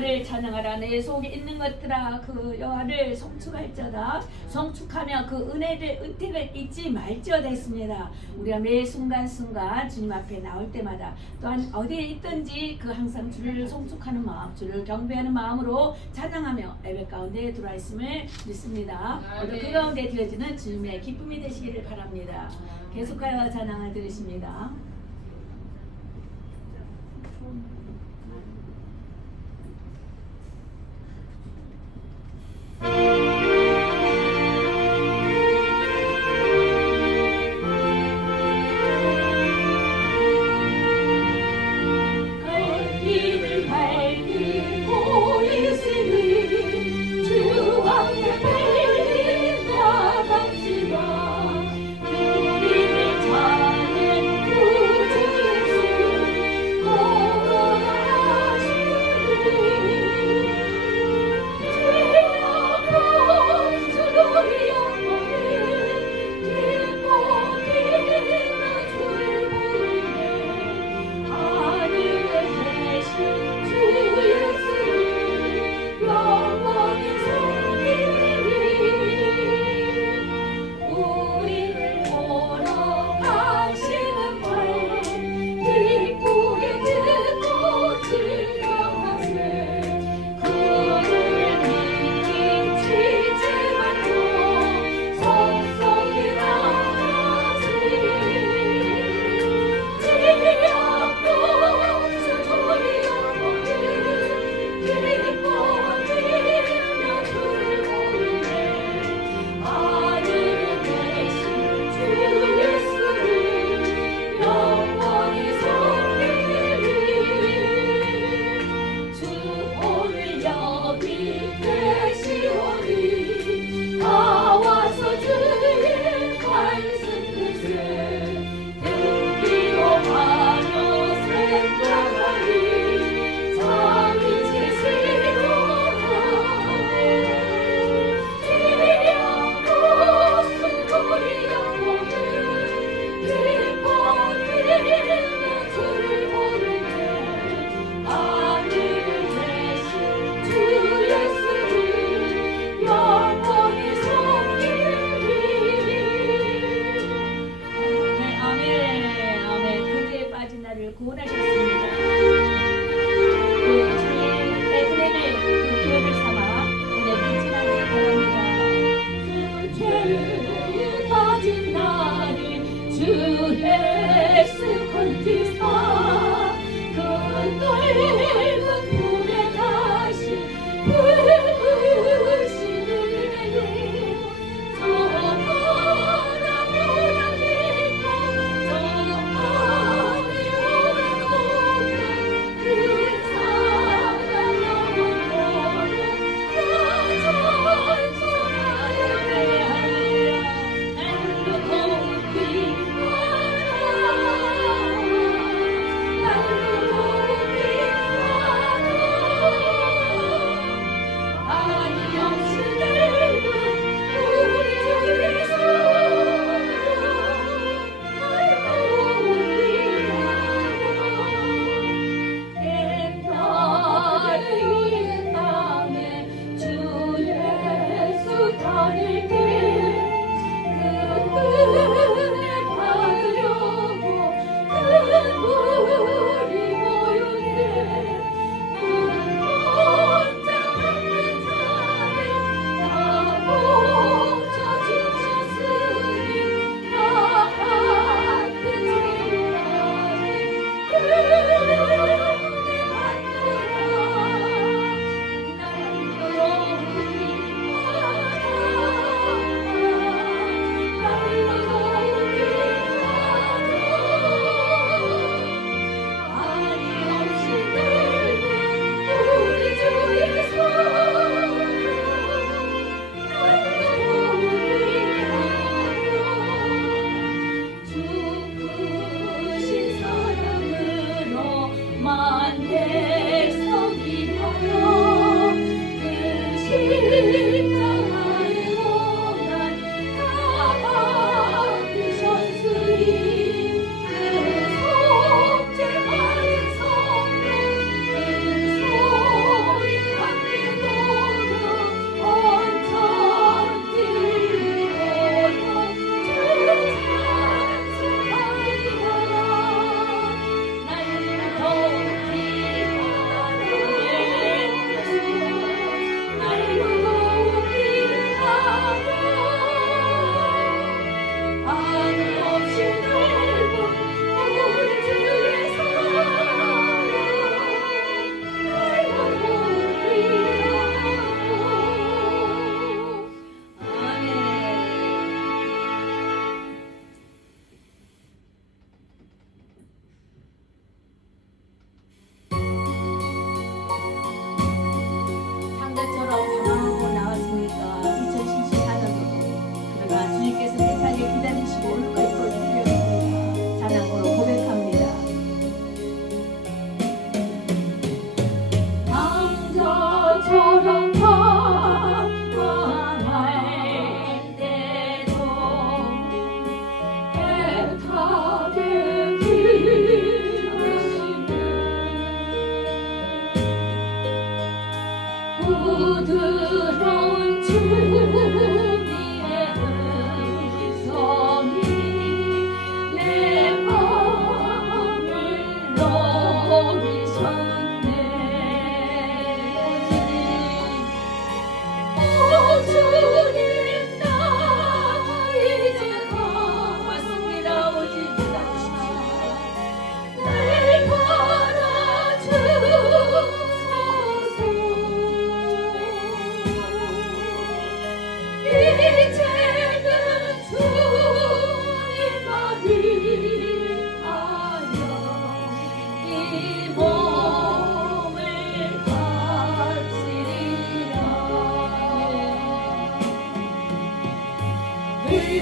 여호와를 찬양하라. 내 속에 있는 것들아 그 여호와를 송축할지어다. 송축하며 그 은택을 잊지 말지어다 했습니다. 우리가 매 순간순간 주님 앞에 나올 때마다 또한 어디에 있든지 그 항상 주를 송축하는 마음, 주를 경배하는 마음으로 찬양하며 예배 가운데 들어와 있음을 믿습니다. 오늘 그 가운데 되어지는 주님의 기쁨이 되시기를 바랍니다. 계속하여 찬양을 드리십니다. 우리를 찾는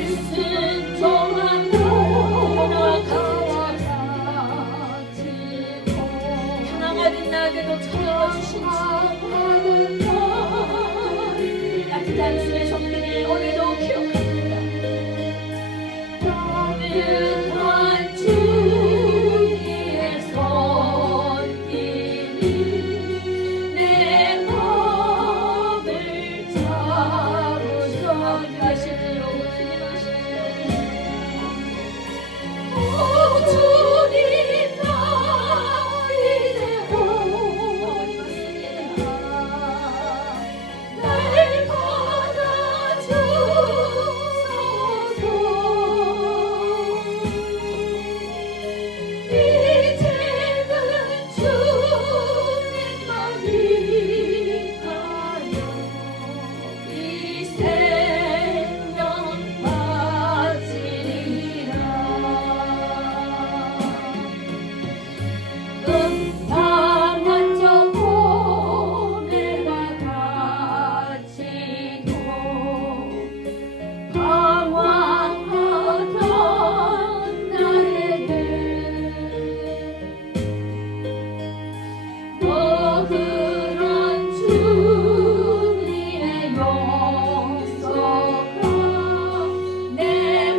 순종한 너와 같이 평안하는 날에도 찾아와 주신 주 따뜻한 주의 손길을 오늘도 기억합니다. 따뜻한 주의 손길이 내 맘을 잡으셔. 주님하시지요, 주님하시지요. 오 주님 나 이제 오겠습니다. 날 받아주소서. 이제는 주님만 위하여 이 생명 바치리라. 음탕한 저 고뇌와 같이도 방황하던 나에게 너그런 주님의 용서가 내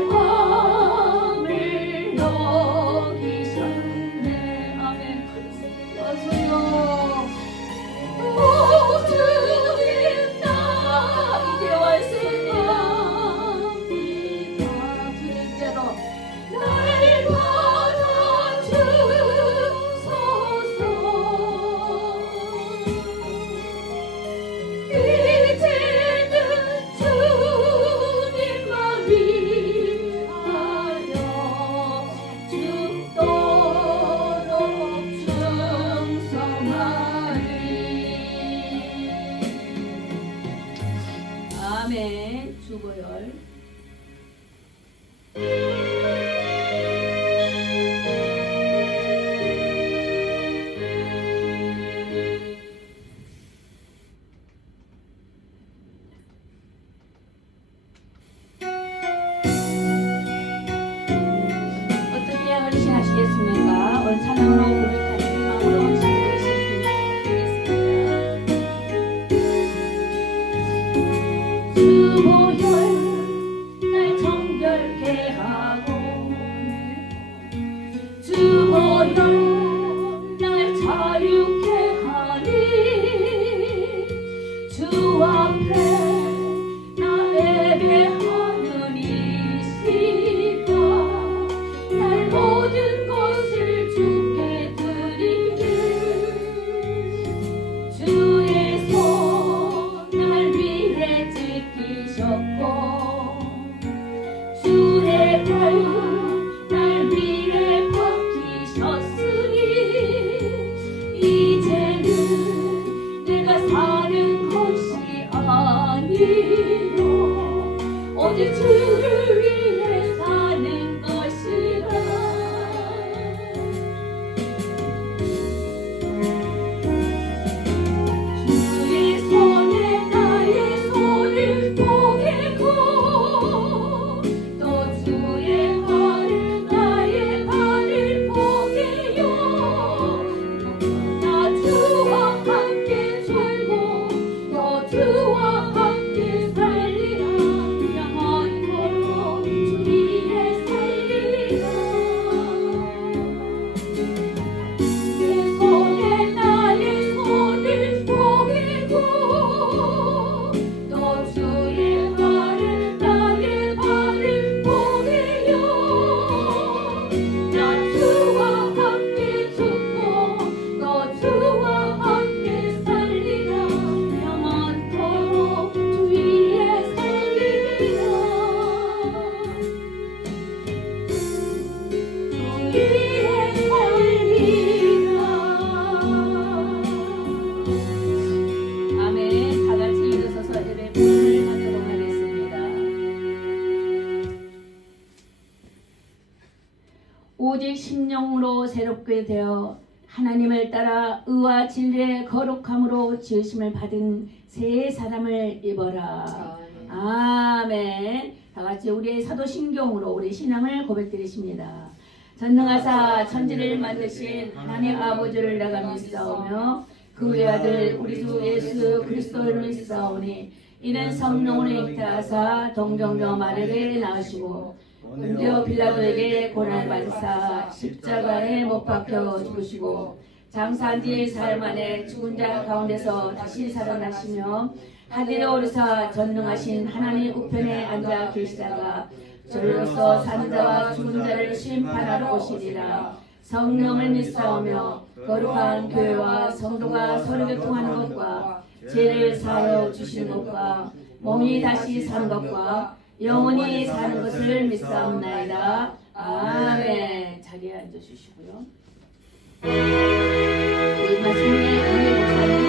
마음을 녹이셨네. 아멘. 맞아요. 오 주님 나 이제 왔습니다. 주님께로 날 받아주소서. 이제는 주님만 위하여 죽도록 충성하리. 아멘. 주고열. 어떻게 헌신하시겠습니까? 원찬으로 고백하는 마음으로 헌신하시겠습니다. 주보혈 날 정결케 하고 주보혈 날 자유케 하니 주 앞에 나 예배하는 이 시간 날 모든 것을 주께 드리게 주의 손 날 위해 지키셨고 주의 발 날 위해 박히셨으니 이제는 내가 사는 것이 아니요 오직 주를 위해 사는 것이라. 주의 손에 나의 손을 포개고 또 주의 발을 나의 발을 포개요. 나 주와 함께 살고 또 주와 함께 살리라. 영원토록 주 위에 살리라. 내 손에 나의 손을 포개고 또 주의 발을 나의 발을 포개요. 나 주와 함께 죽고 또 주와 함께 살리라. 영원토록 주 위에 살리라. 주 위에 살리라. 아멘. 다 같이 일어서서 예배 부름을 하도록 하겠습니다. 오직 심령으로 새롭게 되어 하나님을 따라 의와 진리의 거룩함으로 지으심을 받은 새 사람을 입어라. 아멘. 다 같이 우리의 사도신경으로 우리 신앙을 고백드리십니다. 전능하사 천지를 만드신 하나님 아버지를 내가 믿사오며 그 외아들 우리 주 예수 그리스도를 믿사오니 이는 성령으로 잉태하사 동정녀 마리아에게 낳으시고 본디오 빌라도에게 고난을 받으사 십자가에 못 박혀 죽으시고 장사한 지 사흘 만에 죽은 자 가운데서 다시 살아나시며 하늘에 오르사 전능하신 하나님 우편에 앉아 계시다가 저로서 사는 자와 죽은 자를 심판하러 오시리라. 성령을 믿사오며 거룩한 교회와 성도가 서로 교통하는 것과 죄를 사하여 주시는 것과 몸이 다시 사는 것과 영원히 사는 것을 믿사옵나이다. 아멘. 자리에 앉아주시고요. 우리 마지막에 은혜 목사님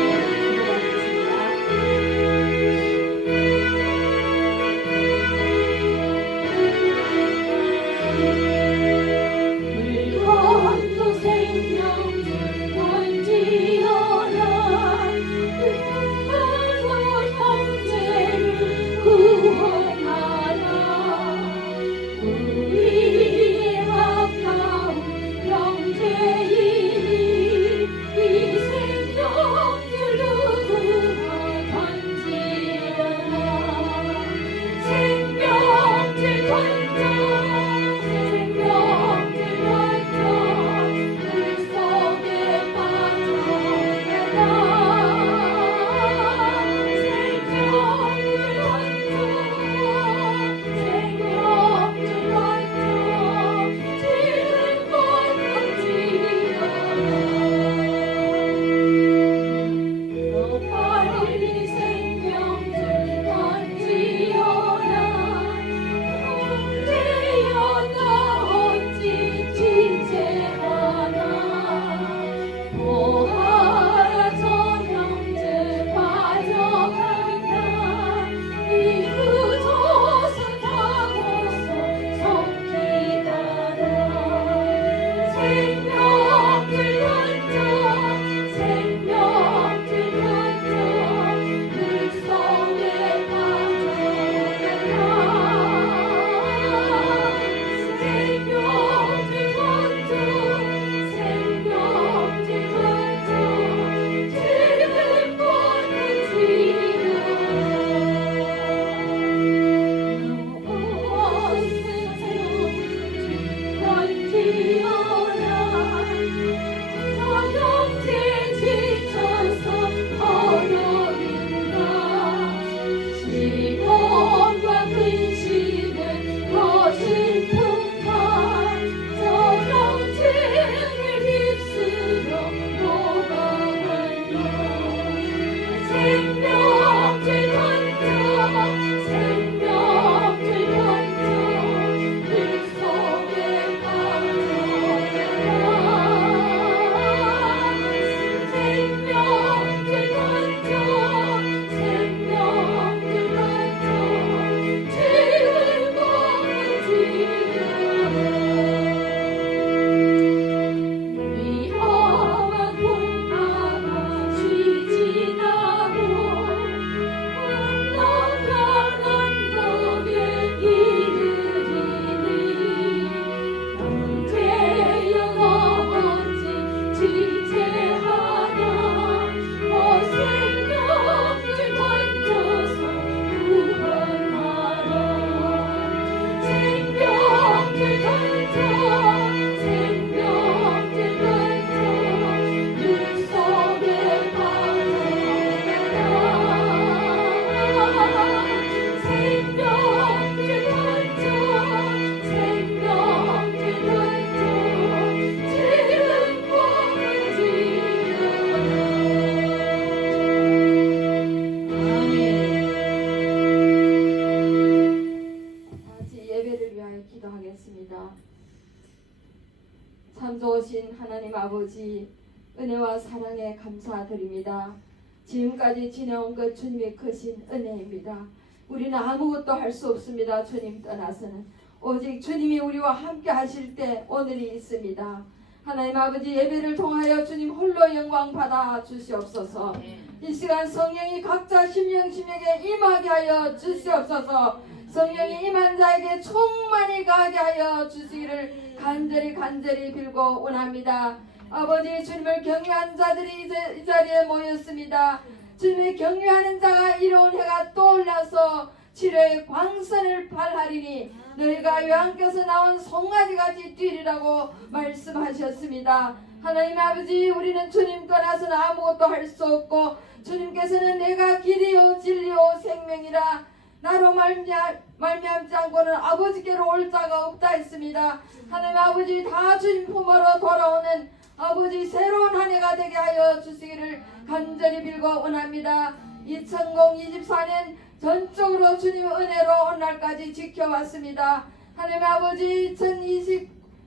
참 좋으신 하나님 아버지, 은혜와 사랑에 감사드립니다. 지금까지 지내온 것 주님의 크신 은혜입니다. 우리는 아무것도 할 수 없습니다. 주님 떠나서는 오직 주님이 우리와 함께 하실 때 오늘이 있습니다. 하나님 아버지, 예배를 통하여 주님 홀로 영광 받아 주시옵소서. 이 시간 성령이 각자 심령심에게 임하게 하여 주시옵소서. 성령이 임한 자에게 충만히 가게 하여 주시기를 간절히 빌고 원합니다. 아버지, 주님을 경외하는 자들이 이제 이 자리에 모였습니다. 주님을 경외하는 자가 이로운 해가 떠올라서 치료의 광선을 발하리니 너희가 요한께서 나온 송아지같이 뛰리라고 말씀하셨습니다. 하나님 아버지, 우리는 주님 떠나서는 아무것도 할 수 없고 주님께서는 내가 길이요 진리요 생명이라 나로 말미암지 않고는 아버지께로 올 자가 없다 했습니다. 하나님 아버지, 다 주님 품으로 돌아오는 아버지 새로운 한 해가 되게 하여 주시기를 간절히 빌고 원합니다. 2024년 전적으로 주님의 은혜로 오늘날까지 지켜왔습니다. 하나님 아버지,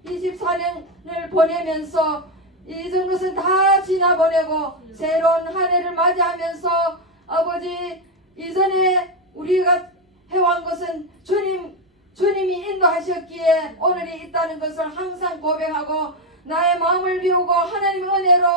2024년을 보내면서 잊은 것은 다 지나보내고 새로운 한 해를 맞이하면서 아버지, 이전에 우리가 해온 것은 주님이 인도하셨기에 오늘이 있다는 것을 항상 고백하고 나의 마음을 비우고 하나님의 은혜로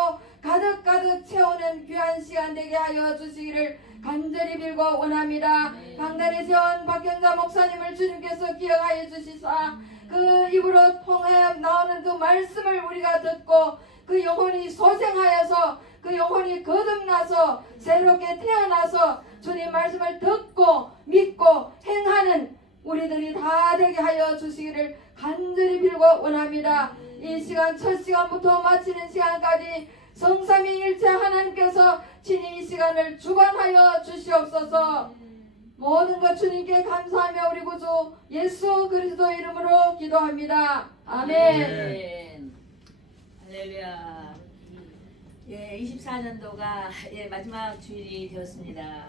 가득 채우는 귀한 시간 되게 하여 주시기를 간절히 빌고 원합니다. 강단에 세운 박현자 목사님을 주님께서 기억하여 주시사 그 입으로 통해 나오는 그 말씀을 우리가 듣고 그 영혼이 소생하여서 그 영혼이 거듭나서 새롭게 태어나서 주님 말씀을 듣고 믿고 행하는 우리들이 다 되게 하여 주시기를 간절히 빌고 원합니다. 이 시간 첫 시간부터 마치는 시간까지 성삼위일체 하나님께서 친히 이 시간을 주관하여 주시옵소서. 모든 것 주님께 감사하며 우리 구주 예수 그리스도 이름으로 기도합니다. 아멘. 할렐루야. 예, 24년도가 마지막 주일이 되었습니다.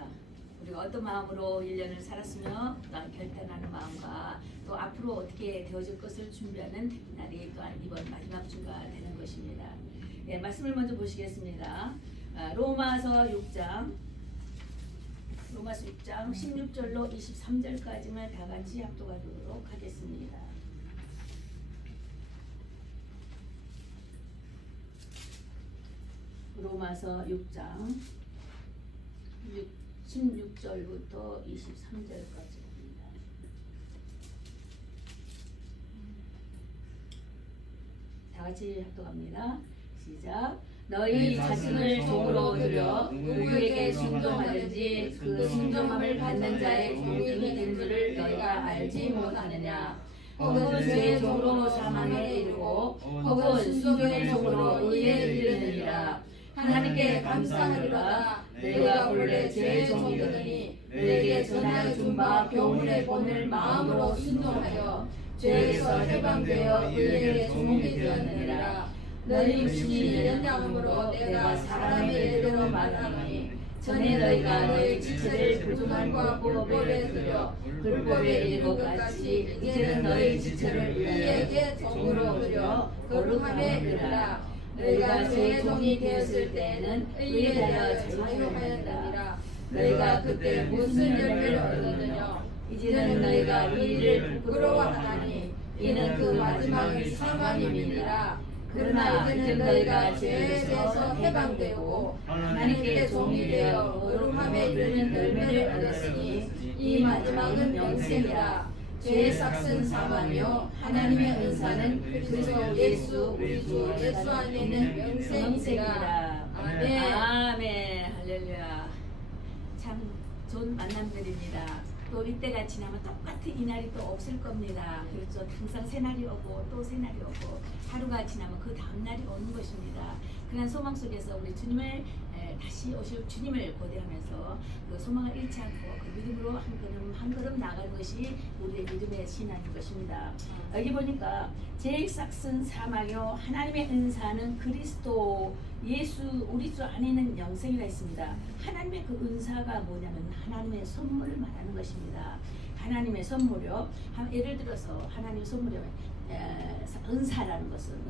우리가 어떤 마음으로 1년을 살았으며 결단하는 마음과 또 앞으로 어떻게 되어질 것을 준비하는 날이 또한 이번 마지막 주가 되는 것입니다. 예, 말씀을 먼저 보시겠습니다. 로마서 6장 16절로 23절까지만 다 같이 합독하도록 하겠습니다. 로마서 6장 16절부터 23절까지입니다. 다 같이 합독합니다. 시작. 너희 자신을 종으로 들여 누구에게 순종하든지 그 순종함을 받는 자의 종이 된 줄을 너희가 알지 못하느냐. 혹은 죄의 종으로 사망에 이르고 혹은 순종의 종으로 의에 이르느니라. 하나님께 감사하리로다. 내가 본래 죄의 종이더니 너에게 전하여 준 바 교훈의 본을 마음으로 순종하여 죄에서 해방되어 의의 종이 되었느니라. 너희 육신이 연약함으로 내가 사람의 예대로 말하노니 전에 너희가 너희 지체를 불순함과 불법에 들여 불법에 이르고 같이 이제는 너희 지체를 의에게 종으로 들여 거룩함에 이르라. 너희가 죄의 종이 되었을 때에는 의에 대하여 자유하였느니라. 너희가 그때 무슨 열매를 얻었느냐. 이제는 너희가 의를 부끄러워하나니 이는 그 마지막이 사망임이니라. 그러나 이제는 너희가 죄에서 해방되고 하나님께 종이 되어 거룩함에 이르는 열매를 얻었으니 이 마지막은 영생이라. 죄의 삭은 사망이요 하나님의 은사는 그리스도 예수 우리 주 예수 안에 있는 영생이라. 아멘. 아멘. 할렐루야. 참 좋은 만남들입니다. 또 이때가 지나면 똑같은 이 날이 또 없을 겁니다. 그렇죠. 항상 새날이 오고 또 새날이 오고 하루가 지나면 그 다음 날이 오는 것입니다. 그런 소망 속에서 우리 주님을 다시 오실 주님을 고대하면서 그 소망을 잃지 않고 그 믿음으로 한 걸음 나가는 것이 우리의 믿음의 신앙인 것입니다. 여기 보니까 죄의 삭은 사망이요 하나님의 은사는 그리스도 예수 우리 주 안에 있는 영생이라 했습니다. 하나님의 그 은사가 뭐냐면 하나님의 선물을 말하는 것입니다. 하나님의 선물이요. 예를 들어서 하나님의 선물이요. 은사라는 것은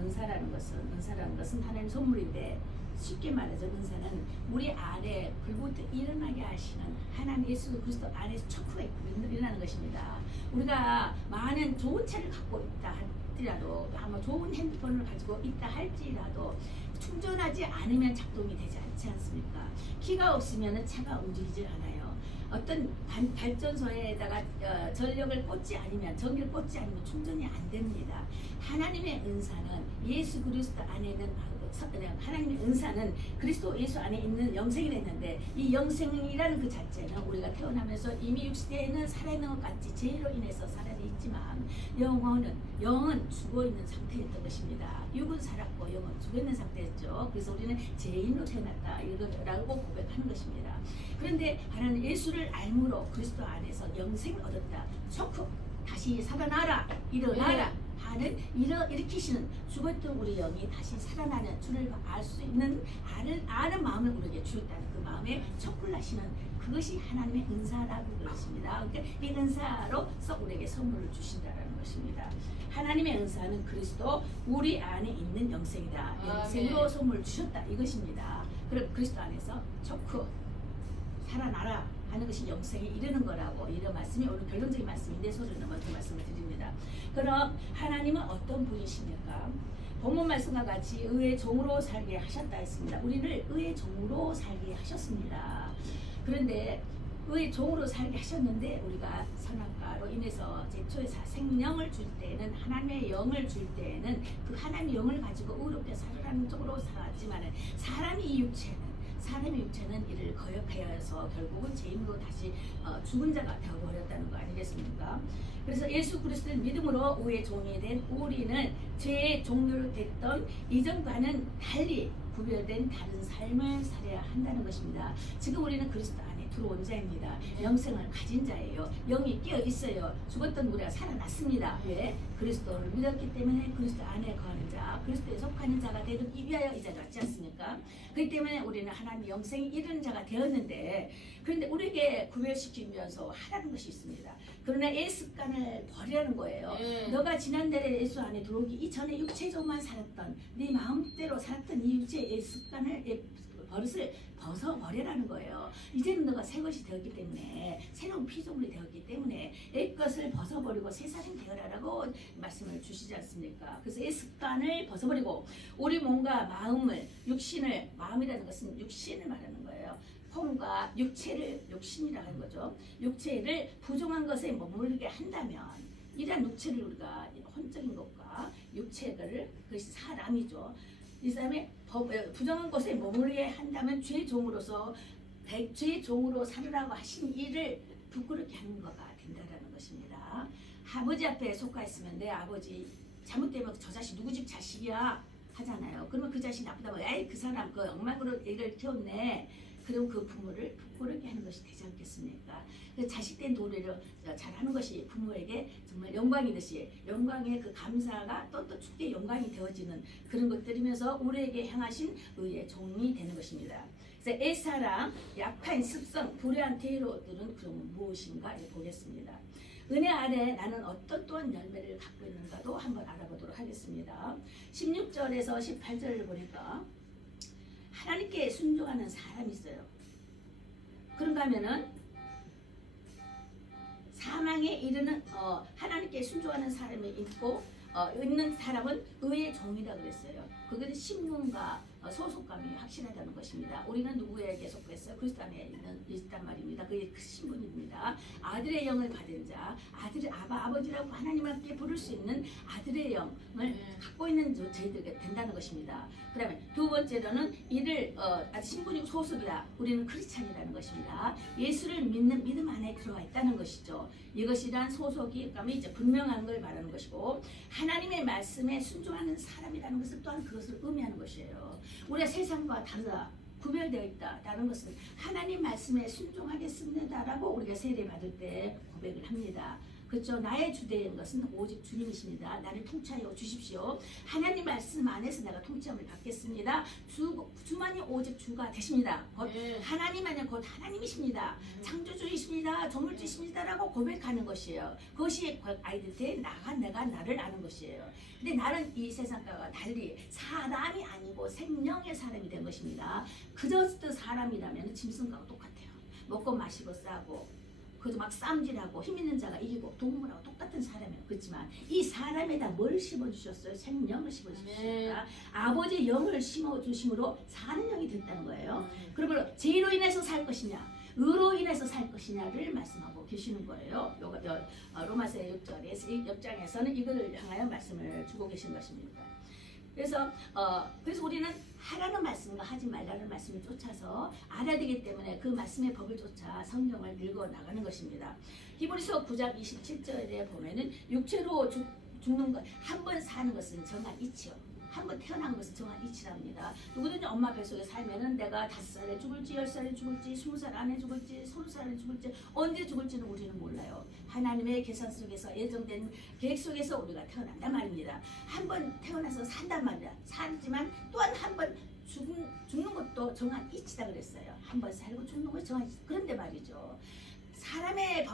하나님의 선물인데 쉽게 말해서 은사는 우리 안에 불부터 일어나게 하시는 하나님 예수 그리스도 안에서 척후에 일어나는 것입니다. 우리가 많은 좋은 차를 갖고 있다 할지라도 아마 좋은 핸드폰을 가지고 있다 할지라도 충전하지 않으면 작동이 되지 않지 않습니까? 키가 없으면 차가 움직이질 않아요. 어떤 발전소에다가 전력을 꽂지 않으면, 전기를 꽂지 않으면 충전이 안 됩니다. 하나님의 은사는 예수 그리스도 안에 있는 하나님의 은사는 그리스도 예수 안에 있는 영생이 됐는데, 이 영생이라는 그 자체는 우리가 태어나면서 이미 육시대에는 살아있는 것 같이 죄로 인해서 살아져 있지만 영은 죽어있는 상태였던 것입니다. 육은 살았고 영은 죽어있는 상태였죠. 그래서 우리는 죄인으로 태어났다 이라고 고백하는 것입니다. 그런데 하나님 예수를 알므로 그리스도 안에서 영생을 얻었다. 초크 다시 살아나라, 일어나라 하는 일으키시는 죽었던 우리 영이 다시 살아나는 주를 알 수 있는 아는 마음을 우리에게 주었다는 그 마음에 촉구하시는 그것이 하나님의 은사라는 것입니다. 그러니까 이 은사로서 우리에게 선물을 주신다는 것입니다. 하나님의 은사는 그리스도 우리 안에 있는 영생이다. 영생으로 선물을 주셨다 이것입니다. 그럼 그리스도 안에서 촉구 살아나라 하는 것이 영생에 이르는 거라고, 이런 말씀이 오늘 결론적인 말씀인데 소리를 넘어 그 말씀을 드립니다. 그럼 하나님은 어떤 분이십니까? 본문 말씀과 같이 의의 종으로 살게 하셨다 했습니다. 우리를 의의 종으로 살게 하셨습니다. 그런데 의의 종으로 살게 하셨는데 우리가 선악과로 인해서 제초에 생명을 줄 때는, 하나님의 영을 줄 때는 그 하나님의 영을 가지고 의롭게 살으라는 쪽으로 살았지만 사람의 육체는 이를 거역하여서 결국은 죄인으로 다시 죽은 자가 되어버렸다는 거 아니겠습니까? 그래서 예수 그리스도를 믿음으로 의의 종이 된 우리는 죄의 종류로 됐던 이전과는 달리 구별된 다른 삶을 살아야 한다는 것입니다. 지금 우리는 그리스도 안에 들어온 자입니다. 영생을 가진 자예요. 영이 깨어 있어요. 죽었던 우리가 살아났습니다. 왜? 그리스도를 믿었기 때문에 그리스도 안에 거하는 자, 그리스도에 속하는 자가 되기 위하여 이 자리에 왔지 않습니까? 그렇기 때문에 우리는 하나님 영생이 이르는 자가 되었는데, 그런데 우리에게 구별시키면서 하라는 것이 있습니다. 그러나 이 습관을 버리라는 거예요. 너가 지난달에 예수 안에 들어오기 이전에 육체적만 살았던, 네 마음대로 살았던 이 육체의 습관을, 버릇을 벗어버리라는 거예요. 이제는 너가 새 것이 되었기 때문에, 새로운 피조물이 되었기 때문에 이 것을 벗어버리고 새 사람이 되어라라고 말씀을 주시지 않습니까? 그래서 이 습관을 벗어버리고 우리 몸과 마음을, 육신을, 마음이라는 것은 육신을 말하는 거예요. 폼과 육신이라고 하는 거죠. 육체를 부정한 것에 머무르게 한다면, 이러한 육체를 우리가 혼적인 것과 육체를, 그것이 사람이죠. 이 사람의 부정한 것에 머무르게 한다면 죄의 종으로서 죄의 종으로 살으라고 하신 일을 부끄럽게 하는 거가 된다라는 것입니다. 아버지 앞에 속하 있으면 내 아버지 잘못되면 저 자식 누구 집 자식이야 하잖아요. 그러면 그 자식 나쁘다고, 에이 그 사람 그 엉망으로 애를 키웠네. 그럼 그 부모를 부끄럽게 하는 것이 되지 않겠습니까? 자식된 도리를 잘하는 것이 부모에게 정말 영광이듯이, 영광의 그 감사가 또 축제 영광이 되어지는 그런 것들이면서 우리에게 향하신 의의 종이 되는 것입니다. 그래서 애사랑, 약한 습성, 불의한 태도들은 그럼 무엇인가 보겠습니다. 은혜 아래 나는 어떤 또한 열매를 갖고 있는가도 한번 알아보도록 하겠습니다. 16절에서 18절을 보니까 하나님께 순종하는 사람이 있어요. 그런가 하면은 사망에 이르는 하나님께 순종하는 사람이 있고, 있는 사람은 의의 종이라고 그랬어요. 그것은 신분과 소속감이 확실하다는 것입니다. 우리는 누구에게 속했어요? 그리스도 안에 있단 말입니다. 그게 그 신분입니다. 아들의 영을 받은 자, 아버지라고 하나님께 부를 수 있는 아들의 영을 갖고 있는 저희들에게 된다는 것입니다. 그 다음에 두 번째로는 이를 신분이 소속이다. 우리는 크리스찬이라는 것입니다. 예수를 믿는 믿음 안에 들어가 있다는 것이죠. 이것이란 소속이 이제 분명한 걸 말하는 것이고, 하나님의 말씀에 순종하는 사람이라는 것은 또한 그것을 의미하는 것이에요. 우리가 세상과 다르다, 구별되어 있다라는 것은 하나님 말씀에 순종하겠습니다라고 우리가 세례받을 때 고백을 합니다. 그렇죠. 나의 주된 것은 오직 주님이십니다. 나를 통치하여 주십시오. 하나님 말씀 안에서 내가 통치함을 받겠습니다. 주만이 오직 주가 되십니다. 곧 하나님만이 곧 하나님이십니다. 창조주이십니다. 조물주이십니다라고 고백하는 것이에요. 그것이 아이들한테 내가 나를 아는 것이에요. 근데 나는 이 세상과 달리 사람이 아니고 생명의 사람이 된 것입니다. 그저 사람이라면 짐승과 똑같아요. 먹고 마시고 싸고, 그저 막 싸움질하고 힘 있는 자가 이기고 동물하고 똑같은 사람이에요. 그죠? 그렇지만 이 사람에다 뭘 심어주셨어요? 생명을 심어주셨습니다. 아버지의 영을 심어주심으로 사는 영이 됐다는 거예요. 그러므로 죄로 인해서 살 것이냐 의로 인해서 살 것이냐를 말씀하고 계시는 거예요. 로마서 6장에서는 이걸 향하여 말씀을 주고 계신 것입니다. 그래서 우리는 하라는 말씀과 하지 말라는 말씀을 쫓아서 알아야 되기 때문에 그 말씀의 법을 쫓아 성경을 읽어 나가는 것입니다. 히브리서 9장 27절에 보면은 육체로 죽는 것, 한 번 사는 것은 정한 이치요. 한 번 태어난 것은 정한 이치랍니다. 누구든지 엄마 뱃속에 살면은 내가 5살에 죽을지 10살에 죽을지 20살 안에 죽을지 30살 안에 죽을지 언제 죽을지는 우리는 몰라요. 하나님의 계산 속에서 예정된 계획 속에서 우리가 태어난단 말입니다. 한 번 태어나서 산단 말이야. 살지만 또한 한 번 죽는 것도 정한 이치다 그랬어요. 한 번 살고 죽는 것이 정한 이치. 그런데 말이죠. 사람이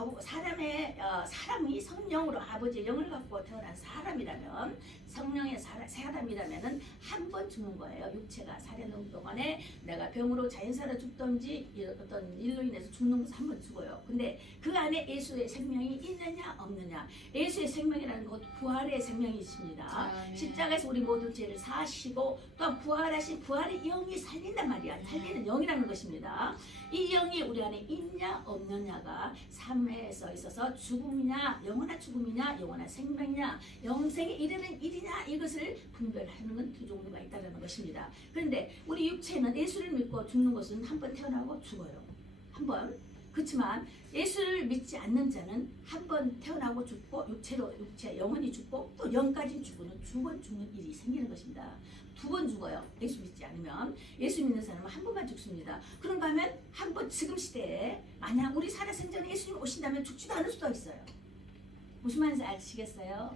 성령으로 아버지의 영을 갖고 태어난 사람이라면 성령의 사람이라면은 한 번 죽는 거예요. 육체가 살아있는 동안에 내가 병으로 자연사로 죽든지 어떤 일로 인해서 죽는 것은 한 번 죽어요. 근데 그 안에 예수의 생명이 있느냐 없느냐. 예수의 생명이라는 것 부활의 생명이십니다. 십자가에서 우리 모든 죄를 사시고 또한 부활하신 부활의 영이 살린단 말이야. 살리는 영이라는 것입니다. 이 영이 우리 안에 있냐 없느냐가 삶에서 있어서 죽음이냐 영원한 죽음이냐 영원한 생명이냐 영생에 이르는 일이냐 이것을 분별하는 건 두 종류가 있다는 것입니다. 그런데 우리 육체는 예수를 믿고 죽는 것은 한 번 태어나고 죽어요. 한 번. 그렇지만 예수를 믿지 않는 자는 한 번 태어나고 죽고 육체 영원히 죽고 또 영까지 죽는 두 번 죽는 일이 생기는 것입니다. 2번 죽어요. 예수 믿지 않으면. 예수 믿는 사람은 한 번만 죽습니다. 그런가 하면 한 번 지금 시대에 만약 우리 살아생전에 예수님 오신다면 죽지도 않을 수도 있어요. 무슨 말인지 아시겠어요?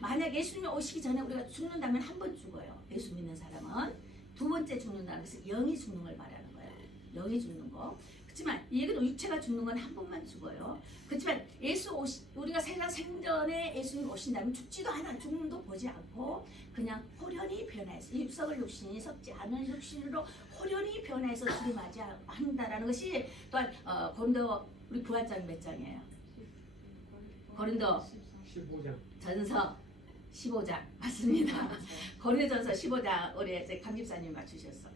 만약 예수님이 오시기 전에 우리가 죽는다면 한 번 죽어요. 예수 믿는 사람은. 2번째 죽는다는 것은 영이 죽는 걸 말하는 거예요. 영이 죽는 거. 그렇지만 얘기도 육체가 죽는 건 한 번만 죽어요. 그렇지만 우리가 생전에 예수님 오신다면 죽지도 않아 죽음도 보지 않고 그냥 호련히 변해서 육석을 육신이 섞지 않은 육신으로 호련히 변해서 주를 맞이한다라는 것이 또한 고린도 우리 부활장 몇 장이에요? 고린도 15장. 전서 15장 맞습니다. 고린도전서 15장 우리 이제 강집사님 맞추셨어.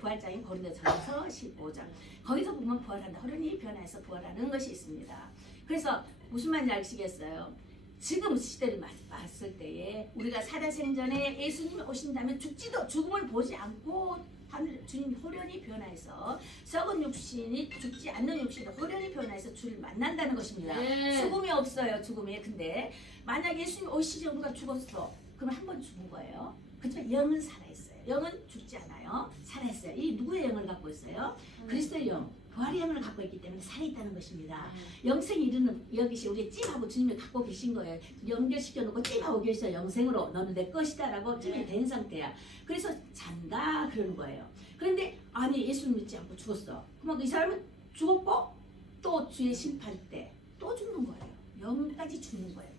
부활장인 고린도전서 15장. 거기서 보면 부활한다. 호련히 변해서 부활하는 것이 있습니다. 그래서 무슨 말인지 아시겠어요? 지금 시대를 봤을 때에 우리가 살아생전에 예수님이 오신다면 죽음을 보지 않고 주님 호련히 변해서 썩은 육신이 죽지 않는 육신으로 호련히 변해서 주를 만난다는 것입니다. 죽음이 없어요. 죽음이. 근데 만약 예수님 오시지 우리가 죽었어. 그럼 한 번 죽은 거예요. 그렇지만 영은 살아있어요. 영은 죽지 않아요. 살아있어요. 이 누구의 영을 갖고 있어요? 그리스도의 영. 부활의 영을 갖고 있기 때문에 살아있다는 것입니다. 영생이 이르는 여기시 우리 찜하고 주님이 갖고 계신 거예요. 연결시켜놓고 찜하고 계셔. 영생으로 너는 내 것이다 라고 찜이 된 상태야. 그래서 잔다 그러는 거예요. 그런데 아니 예수를 믿지 않고 죽었어. 그럼 이 사람은 죽었고 또 주의 심판 때 또 죽는 거예요. 영까지 죽는 거예요.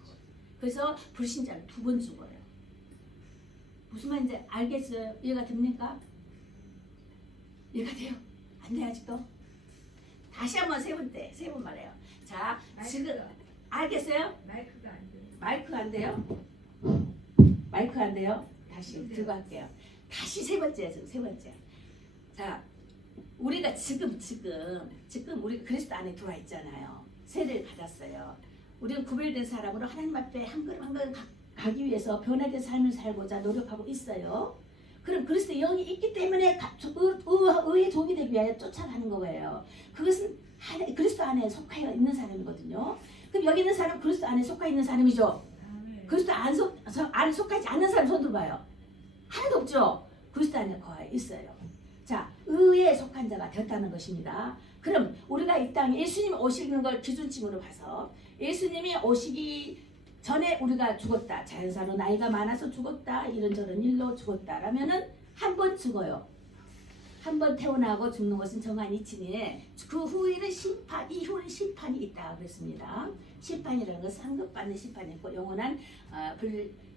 그래서 불신자는 2번 죽어요. 무슨 말인지 알겠어요? 이해가 됩니까? 이해가 돼요? 안 돼요 아직도? 다시 한번 세 번 말해요. 자, 지금 알겠어요? 마이크가 안 돼요. 마이크 안 돼요? 마이크 안 돼요? 다시 들고 할게요. 다시 세 번째. 자, 우리가 지금 우리 그리스도 안에 들어와 있잖아요. 세례를 받았어요. 우리는 구별된 사람으로 하나님 앞에 한 걸음 한 걸음 가기 위해서 변화된 삶을 살고자 노력하고 있어요. 그럼 그리스도 영이 있기 때문에 의의 종이 되기 위하여 쫓아가는 거예요. 그것은 그리스도 안에 속하여 있는 사람이거든요. 그럼 여기 있는 사람 그리스도 안에 속하 있는 사람이죠. 그리스도 안에 속하지 않는 사람 손 들어봐요. 하나도 없죠. 그리스도 안에 거하여 있어요. 자, 의에 속한 자가 되었다는 것입니다. 그럼 우리가 이 땅에 예수님이 오시는 걸 기준점으로 봐서 예수님이 오시기 전에 우리가 죽었다. 자연사로 나이가 많아서 죽었다. 이런저런 일로 죽었다. 라면은 한 번 죽어요. 한 번 태어나고 죽는 것은 정한 이치니 그 후에는 이후는 심판이 있다 그랬습니다. 심판이라는 것은 상급받는 심판이 있고 영원한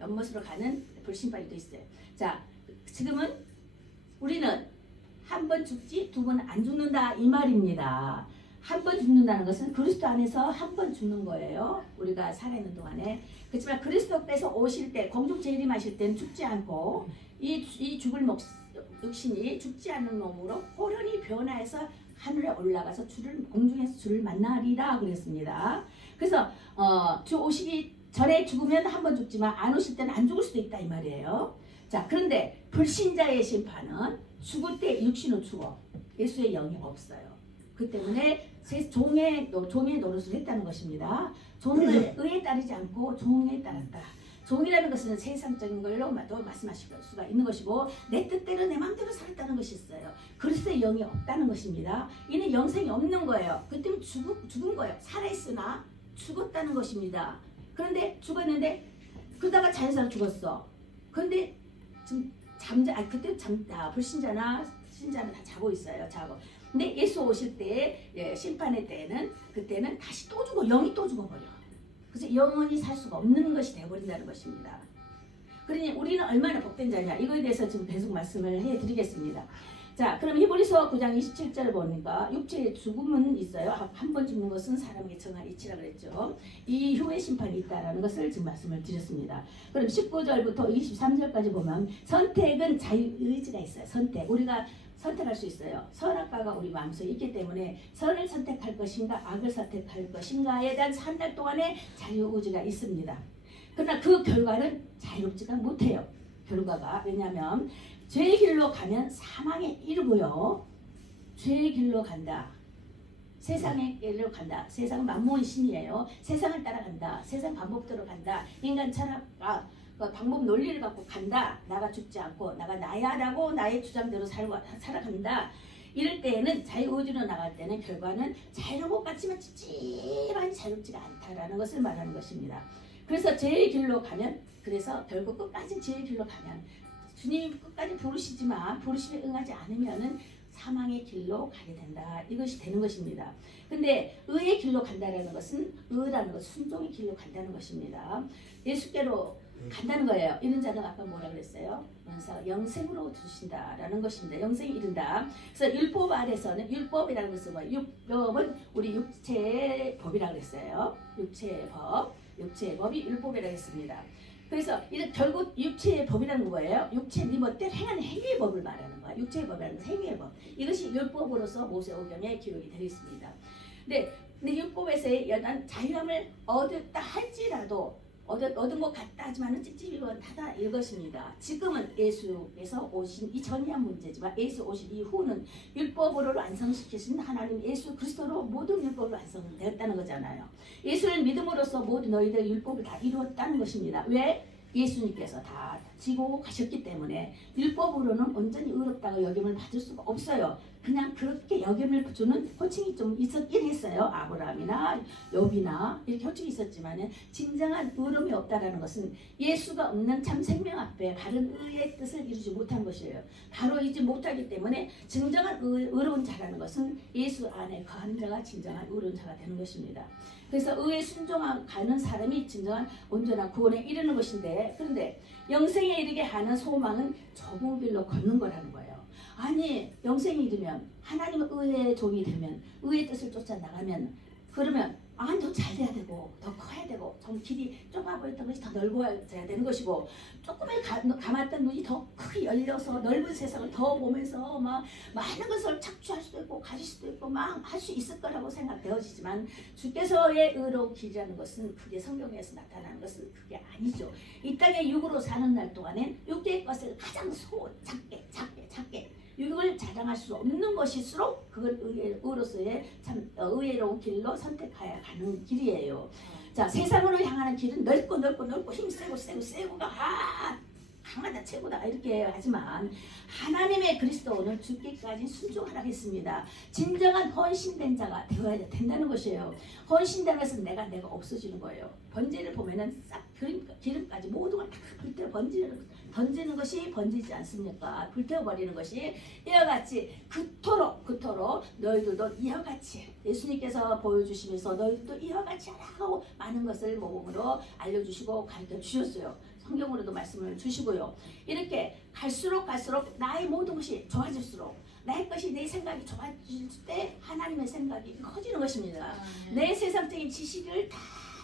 연못으로 가는 불심판이 또 있어요. 자, 지금은 우리는 한 번 죽지 2번 안 죽는다 이 말입니다. 한 번 죽는다는 것은 그리스도 안에서 한 번 죽는 거예요. 우리가 살아있는 동안에. 그렇지만 그리스도께서 오실 때 공중 재림하실 때는 죽지 않고 이 죽을 육신이 죽지 않는 몸으로 호련히 변화해서 하늘에 올라가서 공중에서 주를 만나리라 그랬습니다. 그래서 주 오시기 전에 죽으면 한 번 죽지만 안 오실 때는 안 죽을 수도 있다 이 말이에요. 자, 그런데 불신자의 심판은 죽을 때 육신은 죽어. 예수의 영이 없어요. 그 때문에 종의 노릇을 했다는 것입니다. 종을 의에 따르지 않고 종에 따랐다. 종이라는 것은 세상적인 걸로도 말씀하실 수가 있는 것이고 내 뜻대로 내 마음대로 살았다는 것이 있어요. 그리스도의 영이 없다는 것입니다. 이는 영생이 없는 거예요. 그 때문에 죽은 거예요. 살아있으나 죽었다는 것입니다. 그런데 죽었는데 그러다가 자연사로 죽었어. 그런데 지금 그때 불신자나 신자는 다 자고 있어요. 자고. 근데 예수 오실 때 심판의 때는 그때는 다시 또 죽어. 영이 또 죽어버려. 그래서 영원히 살 수가 없는 것이 되어버린다는 것입니다. 그러니 우리는 얼마나 복된 자냐 이거에 대해서 지금 계속 말씀을 해드리겠습니다. 자, 그럼 히브리서 9장 27절을 보니까 육체의 죽음은 있어요. 한 번 죽는 것은 사람에게 정한 이치라 그랬죠. 이 후에 심판이 있다라는 것을 지금 말씀을 드렸습니다. 그럼 19절부터 23절까지 보면 선택은 자유의지가 있어요. 선택. 우리가 선택할 수 있어요. 선악과가 우리 마음속에 있기 때문에 선을 선택할 것인가 악을 선택할 것인가에 대한 3날 동안의 자유의지가 있습니다. 그러나 그 결과는 자유롭지가 못해요. 결과가. 왜냐하면 죄의 길로 가면 사망에 이르고요. 죄의 길로 간다. 세상의 길로 간다. 세상은 만무의 신이에요. 세상을 따라간다. 세상 방법대로 간다. 인간 철학과 방법 논리를 갖고 간다. 나가 죽지 않고 나가 나야라고 나의 주장대로 살아간다. 이럴 때에는 자유의지로 나갈 때는 결과는 자유로운 것 같지만 찝찝하니 자유롭지가 않다라는 것을 말하는 것입니다. 그래서 죄의 길로 가면 그래서 결국 끝까지 죄의 길로 가면 주님 끝까지 부르시지만 부르심에 응하지 않으면은 사망의 길로 가게 된다. 이것이 되는 것입니다. 근데 의의 길로 간다라는 것은 의라는 것 순종의 길로 간다는 것입니다. 예수께로 간다는 거예요. 이런 자는 아까 뭐라 그랬어요? 영생으로 두신다라는 것입니다. 영생이 이른다. 그래서 율법 아래서는 율법이라는 것은 뭐 율법은 우리 육체의 법이라고 그랬어요. 육체의 법이 율법이라고 했습니다. 그래서 결국 육체의 법이라는 거예요. 육체 네 멋대로 행하는 행위의 법을 말하는 거야. 육체의 법이라는 것은 행위의 법. 이것이 율법으로서 모세오경에 기록이 되어 있습니다. 근데 율법에서의 여단 자유함을 얻었다 할지라도 얻은 것 같다 하지만은 찝찝하다 이것입니다. 지금은 예수께서 오신 이전이야 문제지만 예수 오신 이후는 율법으로 완성시키신 하나님 예수 그리스도로 모든 율법을 완성되었다는 거잖아요. 예수를 믿음으로써 모든 너희들 율법을 다 이루었다는 것입니다. 왜? 예수님께서 다 지고 가셨기 때문에 율법으로는 온전히 의롭다고 여김을 받을 수가 없어요. 그냥 그렇게 여김을 주는 호칭이 좀 있었긴 했어요. 아브라함이나 욥이나 이렇게 호칭이 있었지만 진정한 의로움이 없다라는 것은 예수가 없는 참 생명 앞에 바른 의의 뜻을 이루지 못한 것이에요. 바로 이지 못하기 때문에 진정한 의로운 자라는 것은 예수 안에 거하는 자가 진정한 의로운 자가 되는 것입니다. 그래서 의에 순종하는 사람이 진정한 온전한 구원에 이르는 것인데 그런데 영생에 이르게 하는 소망은 좁은 길로 걷는 거라는 거예요. 아니 영생이 이르면 하나님의 의의 종이 되면 의의 뜻을 쫓아 나가면 그러면 더 잘 돼야 되고 더 커야 되고 좀 길이 좁아 보였던 것이 더 넓어져야 되는 것이고 조금에 감았던 눈이 더 크게 열려서 넓은 세상을 더 보면서 막 많은 것을 착취할 수도 있고 가질 수도 있고 막 할 수 있을 거라고 생각되어지지만 주께서의 의로운 길이라는 것은 그게 성경에서 나타나는 것은 그게 아니죠. 이 땅에 육으로 사는 날 동안엔 육계의 것을 가장 작게 육을 자랑할 수 없는 것일수록 그걸 의로서의 참 의외로운 길로 선택하여 가는 길이에요. 자, 세상으로 향하는 길은 넓고 힘세고가 강하다 최고다 이렇게 하지만 하나님의 그리스도는 죽기까지 순종하라고 했습니다. 진정한 헌신된 자가 되어야 된다는 것이에요. 헌신된 것은 내가 없어지는 거예요. 번제를 보면은 싹 기름까지 모든 걸 다 불태워 던지는 것이 번지지 않습니까? 불태워버리는 것이 이와 같이 그토록 너희들도 이와 같이 예수님께서 보여주시면서 너희들도 이와 같이 하라고 많은 것을 모범으로 알려주시고 가르쳐 주셨어요. 성경으로도 말씀을 주시고요. 이렇게 갈수록 나의 모든 것이 좋아질수록 나의 것이 내 생각이 좋아질 때 하나님의 생각이 커지는 것입니다. 내 세상적인 지식을 다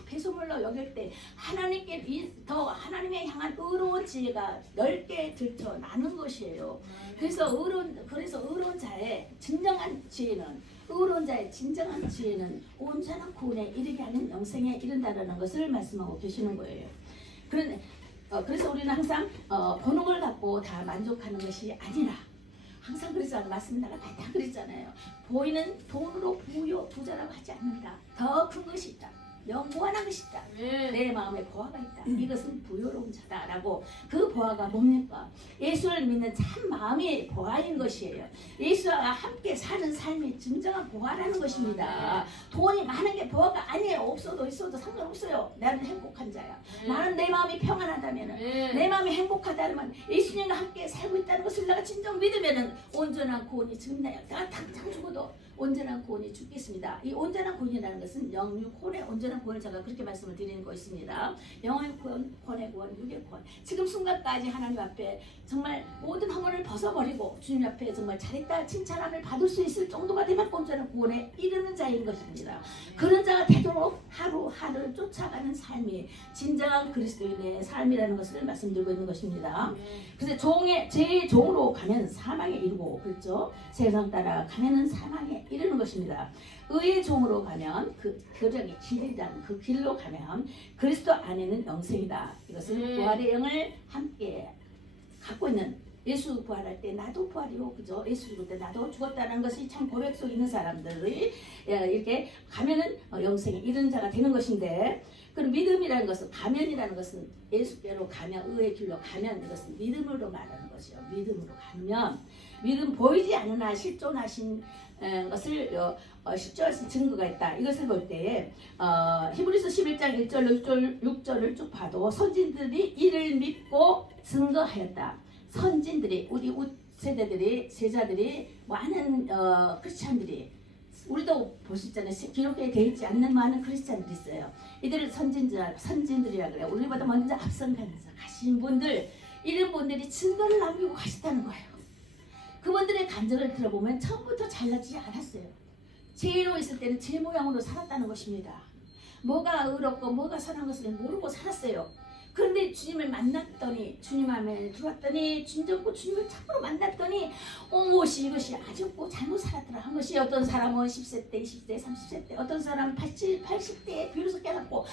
배소물로 여길 때 하나님께 더 하나님의 향한 의로운 지혜가 넓게 들춰나는 것이에요. 그래서 의로운 자의 진정한 지혜는 의로운 자의 진정한 지혜는 온전한 구원에 이르게 하는 영생에 이른다라는 것을 말씀하고 계시는 거예요. 그래서 우리는 항상 보는 걸 갖고 다 만족하는 것이 아니라 항상 그러잖아요. 말씀 나가 다 그랬잖아요. 보이는 돈으로 부자라고 하지 않는다. 더 큰 것이 있다. 영원한 것이 있다. 내 마음에 보화가 있다. 이것은 부요로운 자다라고. 그 보화가 뭡니까? 예수를 믿는 참 마음이 보화인 것이에요. 예수와 함께 사는 삶이 진정한 보화라는 것입니다. 돈이 많은 게 보화가 아니에요. 없어도 있어도 상관없어요. 나는 행복한 자야. 나는 내 마음이 평안하다면, 내 마음이 행복하다면, 예수님과 함께 살고 있다는 것을 내가 진정 믿으면 온전한 구원이 증나요. 내가 당장 죽어도 온전한 구원이 죽겠습니다. 이 온전한 구원이라는 것은 영육혼의 온전한 구원을 제가 그렇게 말씀을 드리는 것입니다. 영의 구원, 혼의 구원, 육의 구원. 지금 순간까지 하나님 앞에 정말 모든 허물을 벗어버리고 주님 앞에 정말 잘했다 칭찬함을 받을 수 있을 정도가 되면 온전한 구원에 이르는 자인 것입니다. 그런 자가 되도록 하루하루를 쫓아가는 삶이 진정한 그리스도인의 삶이라는 것을 말씀드리고 있는 것입니다. 그래서 제 종으로 가면 사망에 이르고, 그렇죠? 세상 따라 가면은 사망에 이르는 것입니다. 의의 종으로 가면 그 교정의 길이란 그 길로 가면 그리스도 안에는 영생이다. 이것은 부활의 영을 함께 갖고 있는, 예수 부활할 때 나도 부활이요, 그죠? 예수 죽을 때 나도 죽었다는 것이 참 고백 속 있는 사람들이 이렇게 가면은 영생에 이르는 자가 되는 것인데, 그럼 믿음이라는 것은, 가면이라는 것은 예수께로 가면, 의의 길로 가면, 이것은 믿음으로 말하는 것이요. 믿음으로 가면, 믿음 보이지 않으나 실존하신 것을 실존하신 증거가 있다. 이것을 볼 때에 히브리서 11장 1절 6절을 쭉 봐도 선진들이 이를 믿고 증거하였다. 선진들이, 우리 세대들이, 제자들이, 많은 크리스찬들이, 우리도 볼 수 있잖아요. 기록에 되어 있지 않는 많은 크리스찬들이 있어요. 이들을 선진들이라 그래요. 우리보다 먼저 앞선 가신 분들, 이런 분들이 증거를 남기고 가셨다는 거예요. 그분들의 간증을 들어보면 처음부터 잘나지 않았어요. 죄로 있을 때는 제 모양으로 살았다는 것입니다. 뭐가 의롭고 뭐가 선한 것을 모르고 살았어요. 그런데 주님을 만났더니, 주님 안에 들어왔더니, 주님을 참으로 만났더니 이것이 아직도 잘못 살았더라 한 것이, 어떤 사람은 10세 때, 20대, 30세 때, 어떤 사람은 80대에 비로소 깨닫고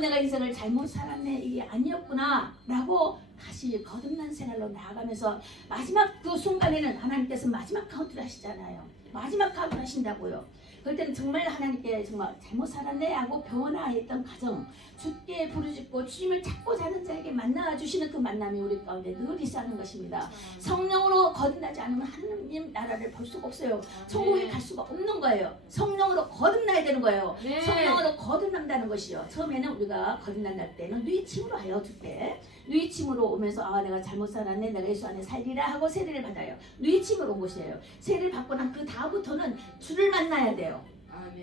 내가 인생을 잘못 살았네, 이게 아니었구나 라고 다시 거듭난 생활로 나아가면서 마지막 그 순간에는 하나님께서 마지막 카운트를 하시잖아요. 마지막 카운트를 하신다고요. 그럴 때는 정말 하나님께 정말 잘못 살았네 하고 변화했던 가정, 주께 부르짖고 주님을 찾고 사는 자에게 만나주시는 그 만남이 우리 가운데 늘 있어하는 것입니다. 성령으로 거듭나지 않으면 하나님 나라를 볼 수가 없어요. 천국에 갈 수가 없는 거예요. 성령으로 거듭나야 되는 거예요. 성령으로 거듭난다는 것이요. 처음에는 우리가 거듭날 때는 뉘침으로 하여 주때, 뉘침으로 오면서 내가 잘못 살았네, 내가 예수 안에 살리라 하고 세례를 받아요. 뉘침으로 온 것이에요. 세례를 받고 난 그 다음부터는 주를 만나야 돼요.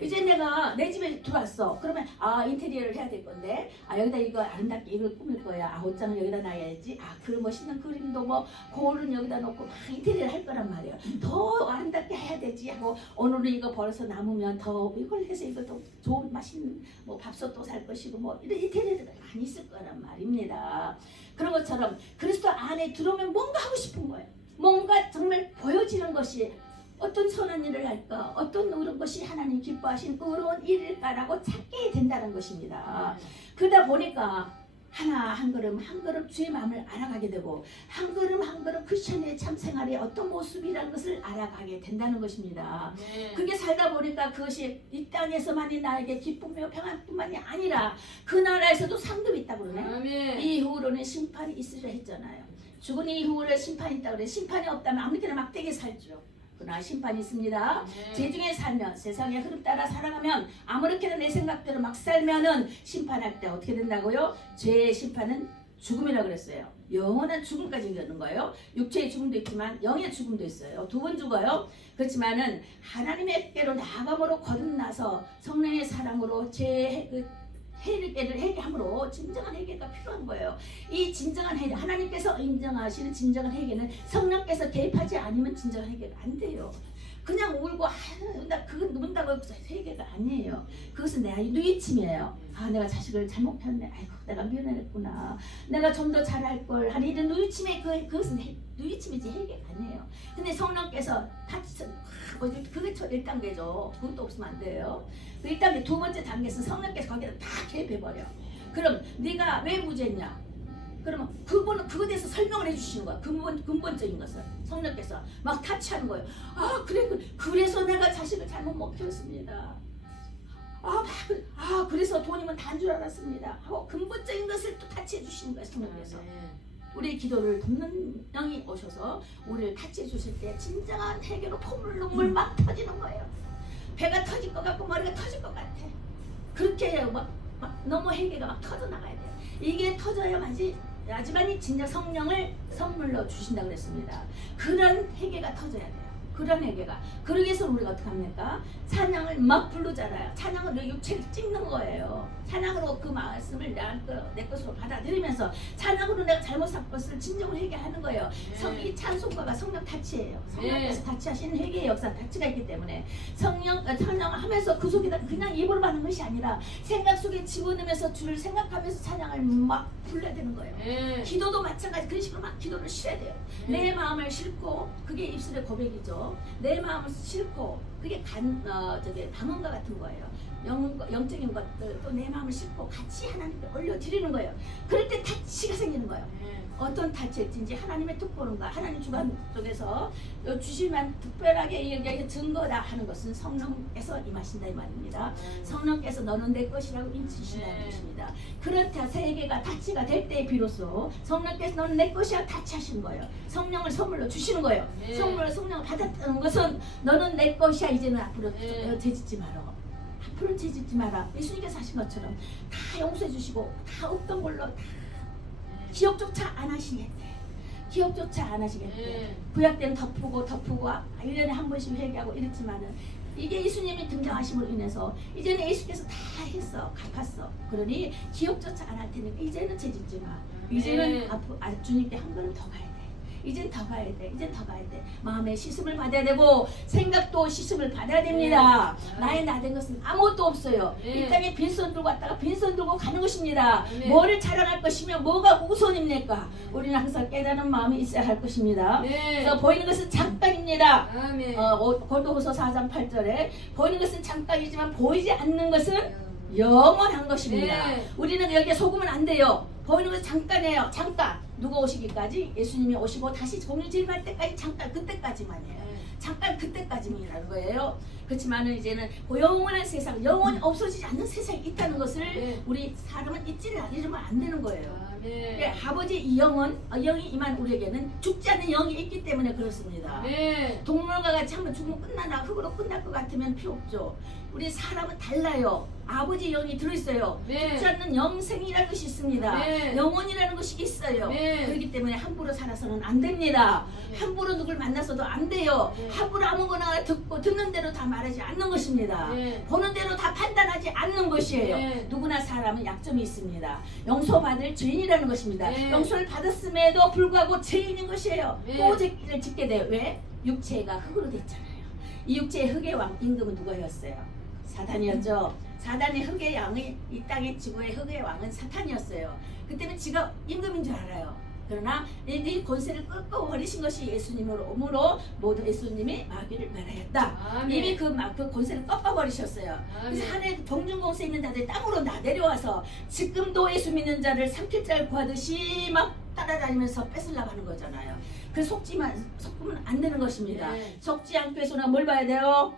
이제 내가 내 집에 들어왔어. 그러면 인테리어를 해야 될 건데, 여기다 이거 아름답게 이걸 꾸밀 거야. 옷장은 여기다 놔야지. 그 멋있는 그림도 뭐 거울은 여기다 놓고 막 인테리어를 할 거란 말이에요. 더 아름답게 해야 되지 하고, 오늘은 이거 벌어서 남으면 더 이걸 해서 이것도 좋은 맛있는 뭐 밥솥도 살 것이고 뭐 이런 인테리어가 많이 있을 거란 말입니다. 그런 것처럼 그리스도 안에 들어오면 뭔가 하고 싶은 거예요. 뭔가 정말 보여지는 것이, 어떤 선한 일을 할까, 어떤 의로운 것이 하나님 기뻐하신 의로운 일일까라고 찾게 된다는 것입니다. 그러다 보니까 하나 한 걸음 한 걸음 주의 마음을 알아가게 되고, 한 걸음 한 걸음 크리스천의 참 생활의 어떤 모습이라는 것을 알아가게 된다는 것입니다. 그게 살다 보니까 그것이 이 땅에서만이 나에게 기쁨이며 평안뿐만이 아니라 그 나라에서도 상급이 있다고 그러네. 이후로는 심판이 있으리라 했잖아요. 죽은 이후로 심판이 있다고 그래. 심판이 없다면 아무렇게나 막대기 살죠. 그러나 심판이 있습니다. 제 중에 살면, 세상의 흐름 따라 살아가면, 아무렇게나 내 생각대로 막 살면은 심판할 때 어떻게 된다고요? 죄의 심판은 죽음이라고 그랬어요. 영원한 죽음까지 이르는 거예요. 육체의 죽음도 있지만 영의 죽음도 있어요. 두 번 죽어요. 그렇지만은 하나님의께로 나아감으로 거듭나서 성령의 사랑으로 제 회개를 회개함으로 진정한 회개가 필요한 거예요. 이 진정한 회개, 하나님께서 인정하시는 진정한 회개는 성령께서 개입하지 않으면 진정한 회개가 안 돼요. 그냥 울고 나 그거 누군다고 회개가 아니에요. 그것은 내 누이침이에요. 내가 자식을 잘못 폈네. 아이고 내가 미워냈구나. 내가 좀 더 잘할 걸 하는 이런 누이침의 그것은 누이침이지 회개가 아니에요. 근데 성령께서 그게 첫 1단계죠. 그것도 없으면 안 돼요. 그 1단계 두 번째 단계에서 성령께서 거기다 다 개입해버려. 그럼 네가 왜 무죄냐? 그러면 그거에 대해서 설명을 해주시는 거야. 근본적인 것을 성령께서 막 타치하는 거예요. 그래서 내가 자식을 잘못 먹혔습니다. 그래서 돈이면 다인 줄 알았습니다. 하고 근본적인 것을 또 타치해 주시는 거예요. 성령께서. 우리의 기도를 돕는 영이 오셔서 우리를 타치해 주실 때 진정한 회개로 콧물 눈물 막 터지는 거예요. 배가 터질 것 같고 머리가 터질 것 같아. 그렇게 막 너무 회개가 막 터져나가야 돼요. 이게 터져야만이 진짜 성령을 선물로 주신다고 그랬습니다. 그런 회개가 터져야 돼요. 그런 회개가. 그러기 위해서 우리가 어떻게 합니까? 찬양을 막 부르잖아요. 찬양으로 육체를 찍는 거예요. 찬양으로 그 말씀을 내 것으로 받아들이면서 찬양으로 내가 잘못 산 것을 진정으로 회개하는 거예요. 이 찬송가가 성령 타치예요. 성령께서 타치하시는 회개의 역사 타치가 있기 때문에 찬양을 하면서 그 속에다 그냥 입으로 받는 것이 아니라 생각 속에 집어넣으면서 주를 생각하면서 찬양을 막 불러야 되는 거예요. 기도도 마찬가지. 그런 식으로 막 기도를 실어야 돼요. 내 마음을 싣고 그게 입술의 고백이죠. 내 마음을 싣고 그게 방언과 같은 거예요. 영적인 것들 또 내 마음을 싣고 같이 하나님께 올려드리는 거예요. 그럴 때 타치가 생기는 거예요. 어떤 타치인지 하나님의 특권과 하나님 주관 쪽에서 주시면 특별하게 이게 증거다 하는 것은 성령께서 임하신다 이 말입니다. 성령께서 너는 내 것이라고 인치신다는 것입니다. 그렇다 세계가 타치가 될 때 비로소 성령께서 너는 내 것이야 타치하시는 거예요. 성령을 선물로 주시는 거예요. 성령을 받았다는 것은 너는 내 것이야. 이제는 앞으로 죄짓지 마라. 앞으로 죄짓지 마라. 예수님께서 하신 것처럼 다 용서해 주시고 다 없던 걸로 다 기억조차 안 하시겠대. 기억조차 안 하시겠대. 구약 때는 덮고 1년에 한 번씩 회개하고 이랬지만은 이게 예수님이 등장하심으로 인해서 이제는 예수께서 다 했어. 갚았어. 그러니 기억조차 안 할 테니까 이제는 죄짓지 마. 이제는 주님께 한 걸음 더 가야 돼. 이젠 더 가야 돼. 이젠 더 가야 돼. 마음의 씻음을 받아야 되고 생각도 씻음을 받아야 됩니다. 나의 나된 것은 아무것도 없어요. 이 땅에 빈손 들고 왔다가 빈손 들고 가는 것입니다. 뭐를 자랑할 것이며 뭐가 우선입니까? 우리는 항상 깨닫는 마음이 있어야 할 것입니다. 그래서 보이는 것은 잠깐입니다. 고린도후서 4장 8절에 보이는 것은 잠깐이지만 보이지 않는 것은 영원한 것입니다. 우리는 여기에 속으면 안 돼요. 보이는 것은 잠깐이에요. 잠깐. 누가 오시기까지? 예수님이 오시고 다시 공유 재림할 때까지 잠깐 그때까지만이에요. 잠깐 그때까지만이라는 거예요. 그렇지만은 이제는 그 영원한 세상, 영원히 없어지지 않는 세상이 있다는 것을 우리 사람은 잊으면 안 되는 거예요. 아버지 이 영이 임한 우리에게는 죽지 않는 영이 있기 때문에 그렇습니다. 동물과 같이 한번 죽으면 끝나나 흙으로 끝날 것 같으면 필요 없죠. 우리 사람은 달라요. 아버지 영이 들어있어요. 죽지 않는 영생이라는 것이 있습니다. 영혼이라는 것이 있어요. 그렇기 때문에 함부로 살아서는 안 됩니다. 함부로 누굴 만나서도 안 돼요. 함부로 아무거나 듣는 대로 다 말하지 않는 것입니다. 보는 대로 다 판단하지 않는 것이에요. 누구나 사람은 약점이 있습니다. 용서받을 죄인이라는 것입니다. 용서를 받았음에도 불구하고 죄인인 것이에요. 또 죄를 짓게 돼요. 왜? 육체가 흙으로 됐잖아요. 이 육체의 흙의 왕 임금은 누구였어요? 사탄이었죠. 사단의 흙의 왕이 이 땅의 지구의 흙의 왕은 사탄이었어요. 그때는 지가 임금인 줄 알아요. 그러나 이 권세를 꺾어버리신 것이 예수님으로 모두 예수님이 마귀를 멸하였다. 이미 그 권세를 꺾어버리셨어요. 그래서 하늘에 동중공세 있는 자들이 땅으로 내려와서 지금도 예수 믿는 자를 삼킬 자를 구하듯이 막 따라다니면서 뺏으려고 하는 거잖아요. 그래서 속으면 안 되는 것입니다. 속지 않기 위해서는 뭘 봐야 돼요?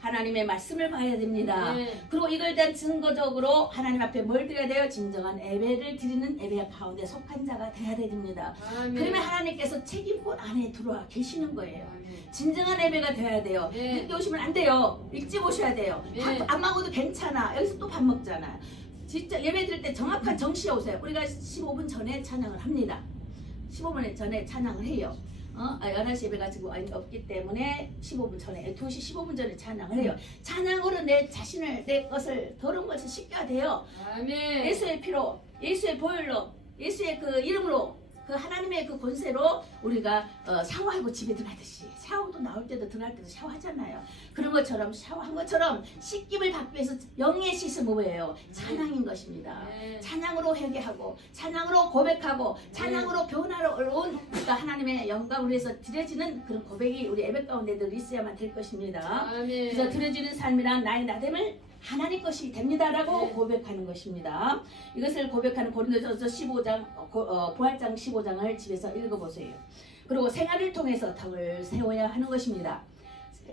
하나님의 말씀을 봐야 됩니다. 그리고 이걸 대한 증거적으로 하나님 앞에 뭘 드려야 돼요? 진정한 예배를 드리는 예배 가운데 속한 자가 돼야 됩니다. 그러면 하나님께서 책임권 안에 들어와 계시는 거예요. 진정한 예배가 돼야 돼요. 늦게 오시면 안 돼요. 일찍 오셔야 돼요. 밥 안 먹어도 괜찮아. 여기서 또 밥 먹잖아. 진짜 예배 드릴 때 정확한 정시에 오세요. 우리가 15분 전에 찬양을 합니다. 15분 전에 찬양을 해요. 11시 예배가 지금 없기 때문에 15분 전에 2시 15분 전에 찬양을 해요. 찬양으로 내 자신을 내 것을 더러운 것을 씻겨야 돼요. 아멘. 예수의 피로, 예수의 보혈로, 예수의 그 이름으로, 그 하나님의 그 권세로 우리가 샤워하고 집에 들어가듯이, 샤워도 나올 때도 들어갈 때도 샤워하잖아요. 그런 것처럼 샤워한 것처럼 씻김을 받기 위해서 영의 씻음은 뭐예요? 찬양인 것입니다. 찬양으로 회개하고, 찬양으로 고백하고, 찬양으로 변화로 온 그러니까 하나님의 영광을 위해서 드려지는 그런 고백이 우리 예배 가운데 늘 있어야만 될 것입니다. 아멘. 그래서 드려지는 삶이란 나의 나됨을 하나님 것이 됩니다라고 고백하는 것입니다. 이것을 고백하는 고린도전서 15장 부활장 15장을 집에서 읽어보세요. 그리고 생활을 통해서 덕을 세워야 하는 것입니다.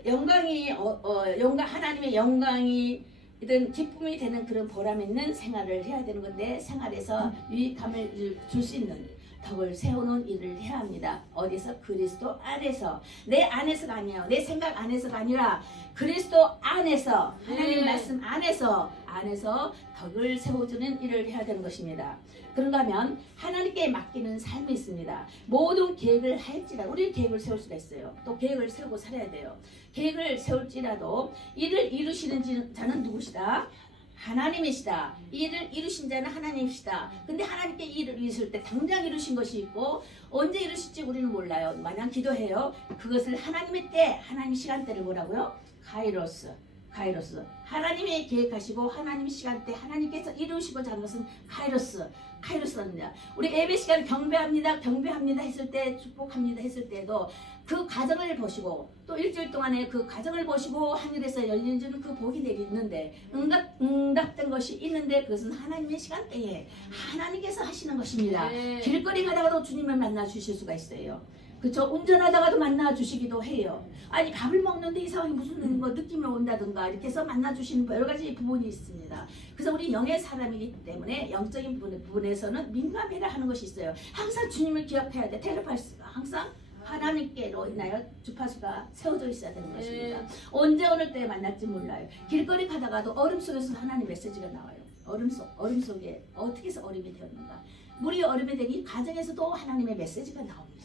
영광이 하나님의 영광이 이든 기쁨이 되는 그런 보람 있는 생활을 해야 되는 건데, 생활에서 유익함을 줄 수 있는 덕을 세우는 일을 해야 합니다. 어디서? 그리스도 안에서. 내 안에서가 아니에요. 내 생각 안에서가 아니라 그리스도 안에서, 하나님 말씀 안에서 덕을 세워주는 일을 해야 되는 것입니다. 그런가 하면 하나님께 맡기는 삶이 있습니다. 모든 계획을 할지라도 우리는 계획을 세울 수가 있어요. 또 계획을 세우고 살아야 돼요. 계획을 세울지라도 이를 이루시는 자는 누구시다? 하나님이시다. 이를 이루신 자는 하나님이시다. 근데 하나님께 일을 이루실 때 당장 이루신 것이 있고 언제 이루실지 우리는 몰라요. 마냥 기도해요. 그것을 하나님의 때, 하나님 시간대를 뭐라고요? 카이로스. 하나님이 계획하시고 하나님의 시간대 하나님께서 이루시고자 하는 것은 카이로스입니다. 우리 예배 시간 경배합니다 했을 때, 축복합니다 했을 때도 그 과정을 보시고, 또 일주일 동안에 그 과정을 보시고 하늘에서 열려주는 그 복이 내리는데, 응답된 것이 있는데, 그것은 하나님의 시간대에 하나님께서 하시는 것입니다. 길거리 가다가도 주님을 만나 주실 수가 있어요. 그쵸? 운전하다가도 만나 주시기도 해요. 아니, 밥을 먹는데 이상하게 무슨 느낌이 온다든가 이렇게 해서 만나 주시는 여러 가지 부분이 있습니다. 그래서 우리 영의 사람이기 때문에 영적인 부분에서는 민감해라 하는 것이 있어요. 항상 주님을 기억해야 돼. 텔레파시가 항상 하나님께로 인하여 주파수가 세워져 있어야 되는 것입니다. 언제 어느 때 만날지 몰라요. 길거리 가다가도 얼음 속에서 하나님 메시지가 나와요. 얼음 속에 어떻게 해서 얼음이 되었는가. 물이 얼음이 되기 과정에서도 하나님의 메시지가 나옵니다.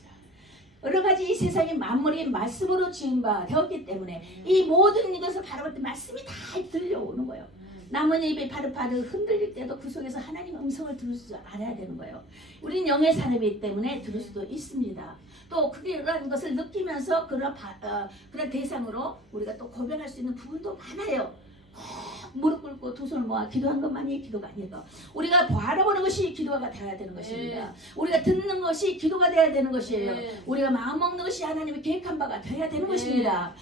여러 가지 이 세상의 만물이 말씀으로 지은 바 되었기 때문에 이 모든 이것을 바라볼 때 말씀이 다 들려오는 거예요. 나뭇잎이 파릇파릇 흔들릴 때도 그 속에서 하나님의 음성을 들을 줄 알아야 되는 거예요. 우리는 영의 사람이기 때문에 들을 수도 있습니다. 또 그런 것을 느끼면서 그런 대상으로 우리가 또 고백할 수 있는 부분도 많아요. 무릎 꿇고 두 손을 모아 기도한 것만이 기도가 아니다. 우리가 바라보는 것이 기도가 되어야 되는 것입니다. 우리가 듣는 것이 기도가 되어야 되는 것이에요. 우리가 마음 먹는 것이 하나님의 계획한 바가 되어야 되는 것입니다.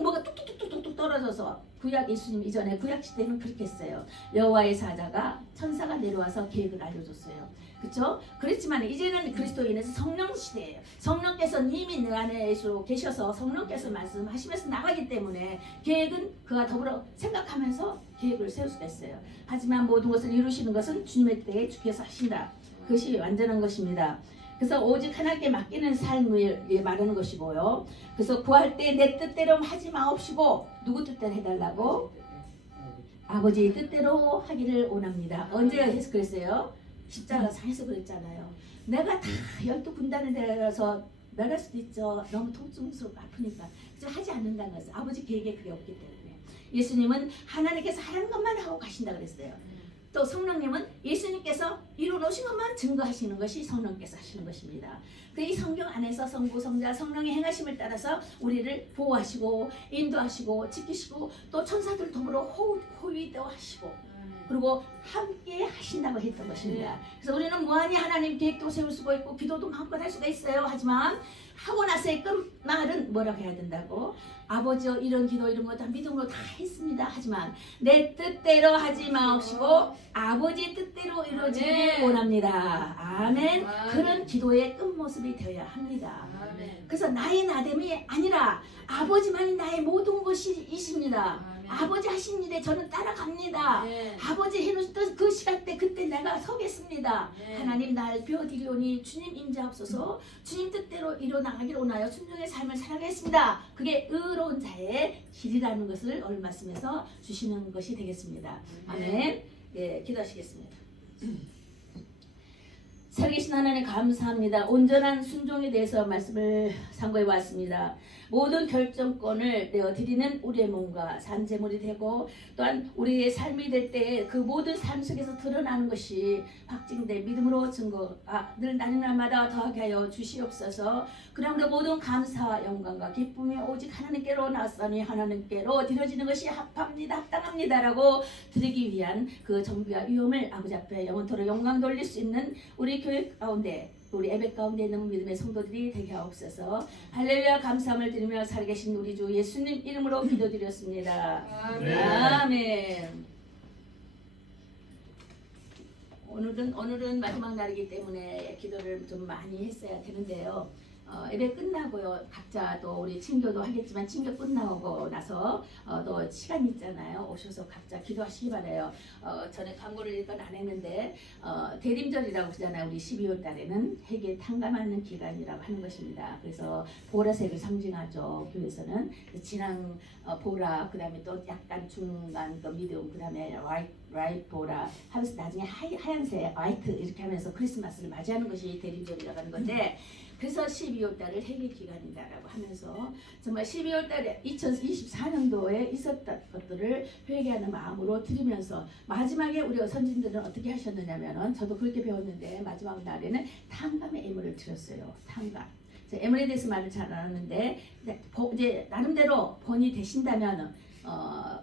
뭐가 뚝뚝뚝뚝뚝 떨어져서, 구약 예수님 이전에 구약 시대는 그렇게 했어요. 여호와의 사자가 천사가 내려와서 계획을 알려줬어요. 그렇죠? 그렇지만 이제는 그리스도인에서 성령 시대예요. 성령께서 이미 내 안에 계셔서 성령께서 말씀하시면서 나가기 때문에 계획은 그와 더불어 생각하면서 계획을 세울 수가 있어요. 하지만 모든 것을 이루시는 것은 주님의 때에 주께서 하신다. 그것이 완전한 것입니다. 그래서 오직 하나님께 맡기는 삶을 말하는 것이고요. 그래서 구할 때 내 뜻대로 하지 마옵시고 누구 뜻대로 해달라고? 아버지 뜻대로 하기를 원합니다. 언제 해서 그랬어요? 십자가 상에서 그랬잖아요. 내가 다 12군단에 내려서 멸할 수도 있죠. 너무 통증스럽고 아프니까. 그래서 하지 않는다는 것은 아버지 계획에 그게 없기 때문에. 예수님은 하나님께서 하라는 것만 하고 가신다 그랬어요. 또 성령님은 예수님께서 이루어놓으신 것만 증거하시는 것이 성령께서 하시는 것입니다. 이 성경 안에서 성부, 성자, 성령의 행하심을 따라서 우리를 보호하시고 인도하시고 지키시고 또 천사들 더불어 호위도 하시고 그리고 함께 하신다고 했던 것입니다. 그래서 우리는 무한히 하나님 계획도 세울 수가 있고 기도도 마음껏 할 수가 있어요. 하지만 하고 나서의 끝말은 뭐라고 해야 된다고? 아버지여 이런 기도 이런 거 다 믿음으로 다 했습니다. 하지만 내 뜻대로 하지 마옵시고 아버지 뜻대로 이루어지길 원합니다. 아멘. 그런 기도의 끝모습이 되어야 합니다. 그래서 나의 나됨이 아니라 아버지만이 나의 모든 것이십니다. 아버지 하신 일에 저는 따라갑니다. 아버지 해놓으셨던 그 시간대 그때 내가 서겠습니다. 하나님 날 비워드리오니 주님 임재하옵소서. 주님 뜻대로 일어나가기를 원하여 순종의 삶을 살아가겠습니다. 그게 의로운 자의 길이라는 것을 오늘 말씀에서 주시는 것이 되겠습니다. 아멘. 예, 기도하시겠습니다. 살아계신 하나님 감사합니다. 온전한 순종에 대해서 말씀을 상고해 왔습니다. 모든 결정권을 내어드리는 우리의 몸과 산재물이 되고 또한 우리의 삶이 될 때 그 모든 삶 속에서 드러나는 것이 확증돼 믿음으로 증거가 늘 날마다 더하게 하여 주시옵소서. 그러므로 모든 감사와 영광과 기쁨이 오직 하나님께로 나서니 하나님께로 드려지는 것이 합합니다, 합당합니다라고 드리기 위한 그 정비와 위엄을 아버지 앞에 영원토록 영광 돌릴 수 있는 우리 교회 가운데 우리 예배 가운데 있는 믿음의 성도들이 되게 하옵소서. 할렐루야. 감사함을 드리며 살아계신 우리 주 예수님 이름으로 기도드렸습니다. 아멘. 아멘. 오늘은 마지막 날이기 때문에 기도를 좀 많이 했어야 되는데요. 예배 끝나고요. 각자 또 우리 친교도 하겠지만 친교 끝나고 나서 또 시간 있잖아요. 오셔서 각자 기도하시기 바라요. 저는 광고를 이건 안 했는데 대림절이라고 그러잖아요. 우리 12월 달에는 회개 탕감하는 기간이라고 하는 것입니다. 그래서 보라색을 상징하죠. 교회에서는 진한 보라, 그 다음에 또 약간 중간 또 미디움, 그 다음에 라이트 보라 하면서 나중에 하얀색 화이트 이렇게 하면서 크리스마스를 맞이하는 것이 대림절이라고 하는 건데, 그래서 12월 달을 회개 기간이다라고 하면서 정말 12월 달에 2024년도에 있었던 것들을 회개하는 마음으로 드리면서 마지막에 우리 선진들은 어떻게 하셨느냐면은 저도 그렇게 배웠는데 마지막 날에는 탕감의 예물을 드렸어요. 탕감. 예물에 대해서 말을 잘 안 하는데 이제 나름대로 본이 되신다면은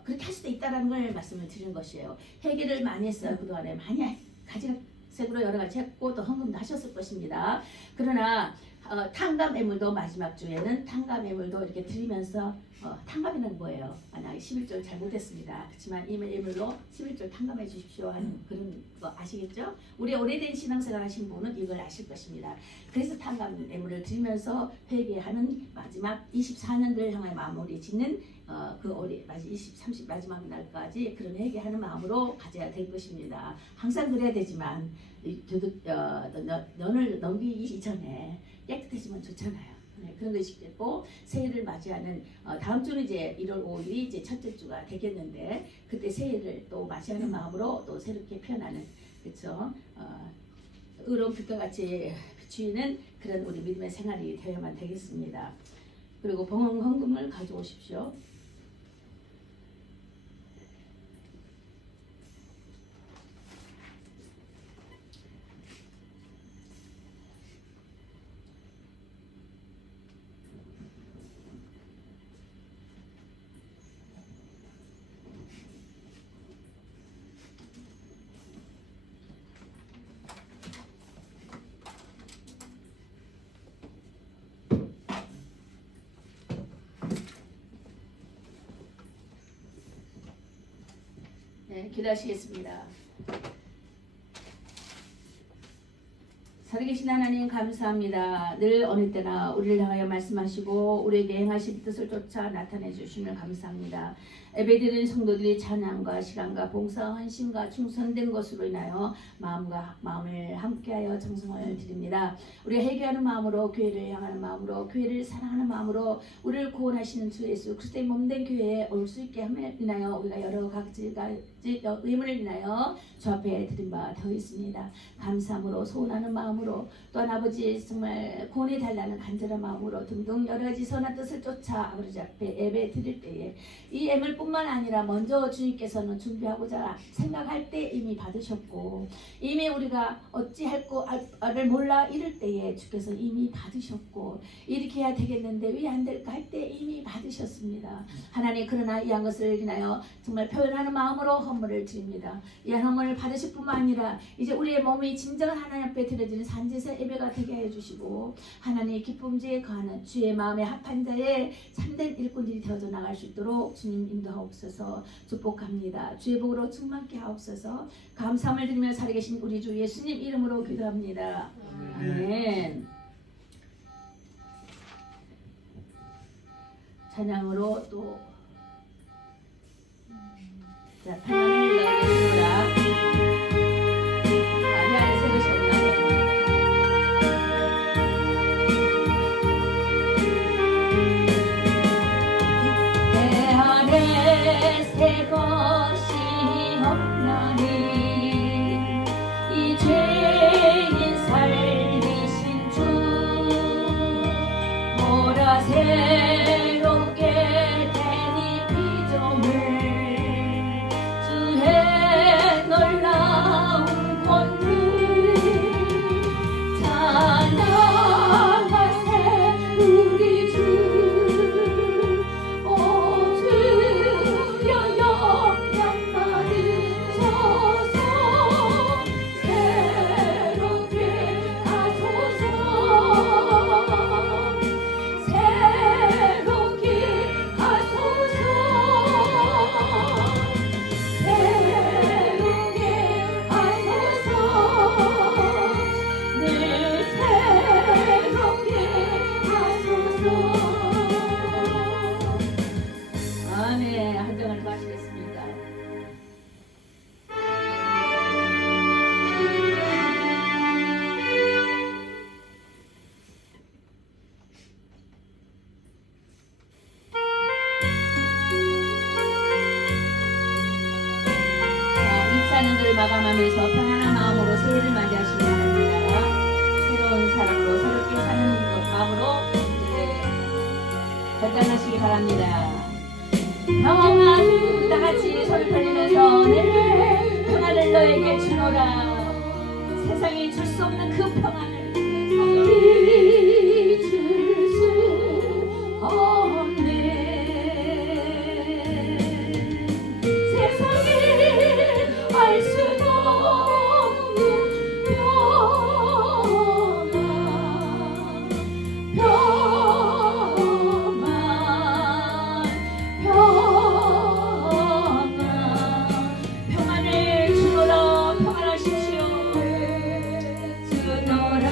그렇게 할 수도 있다라는 걸 말씀을 드리는 것이에요. 회개를 많이 했어요. 그동안에 많이 가지색으로 여러 가지 했고 또 헌금도 하셨을 것입니다. 그러나 탕감 예물도 마지막 주에는 탕감 예물도 이렇게 드리면서 탕감이는 뭐예요? 만약에 11절 잘못했습니다. 그렇지만 이 예물로 11절 탕감해 주십시오 하는 그런 거 아시겠죠? 우리 오래된 신앙생활 하신 분은 이걸 아실 것입니다. 그래서 탕감 예물을 드리면서 회개하는 마지막 24년도를 향해 마무리 짓는 그 올해 30 마지막 날까지 그런 회개하는 마음으로 가져야 될 것입니다. 항상 그래야 되지만 년을 넘기기 이전에 깨끗해지면 좋잖아요. 네, 그런 것이 있고 새해를 맞이하는 다음 주는 이제 1월 5일이 이제 첫째 주가 되겠는데 그때 새해를 또 맞이하는 마음으로 또 새롭게 피어나는 그렇죠. 의로운 빛과 같이 비추이는 그런 우리 믿음의 생활이 되어야만 되겠습니다. 그리고 헌금을 가져오십시오. 네, 기도하시겠습니다. 살아계신 하나님 감사합니다. 늘 어느 때나 우리를 향하여 말씀하시고 우리에게 행하실 뜻을 쫓아 나타내 주시면 감사합니다. 예배드리는 성도들이 찬양과 시간과 봉사, 헌신과 충성된 것으로 인하여 마음을 함께하여 정성을 드립니다. 우리가 회개하는 마음으로 교회를 향하는 마음으로 교회를 사랑하는 마음으로 우리를 구원하시는 주 예수 그리스도의 몸된 교회에 올 수 있게 함을 인하여 우리가 여러 가지 의문을 인하여 주 앞에 드린 바 되어 있습니다. 감사함으로 소원하는 마음으로 또한 아버지 정말 구원해 달라는 간절한 마음으로 등등 여러 가지 선한 뜻을 쫓아 아버지 앞에 예배 드릴 때에 이 예물뿐만 아니라 먼저 주님께서는 준비하고자 생각할 때 이미 받으셨고 이미 우리가 어찌할 거를 몰라 이럴 때에 주께서 이미 받으셨고 이렇게 해야 되겠는데 왜 안 될까 할 때 이미 받으셨습니다. 하나님 그러나 이한 것을 인하여 정말 표현하는 마음으로 헌물을 드립니다. 이 헌물을 받으실 뿐만 아니라 이제 우리의 몸이 진정한 하나님 앞에 드려지는 산지세 예배가 되게 해주시고 하나님의 기쁨지에 거하는 주의 마음에 합한 자의 참된 일꾼들이 되어져 나갈 수 있도록 주님 인도하옵소서. 축복합니다. 주의 복으로 충만케 하옵소서. 감사함을 드리며 살아계신 우리 주 예수님 이름으로 기도합니다. 아멘. 찬양으로 또 자, 하나님을 위하여 내 안에 새 것이 없나니 내 안에 새 것이 없나니 이 죄인 삶 새롭게 되니 피조물 주의 놀라운 권능 찬양하세 우리 주 오 주여 영광 받으소서 새롭게 하소서 새롭게 하소서 새롭게 하소서 늘 새롭게 하소서. 아멘. 한 장을 마시겠습니다. 자, 입사는들 마감하면서 평안한 마음으로 새해를 맞이하시기 바랍니다. 새로운 사람으로 새롭게 사는 마음으로 결단하시기 바랍니다. 평안 다 같이 손을 벌리면서 내 평안을 너에게 주노라. 세상이 줄 수 없는 그 평안을 잊을 수 없네. 세상이 알 수도 없는 평안을 주노라. 평안하십시오. 주노라.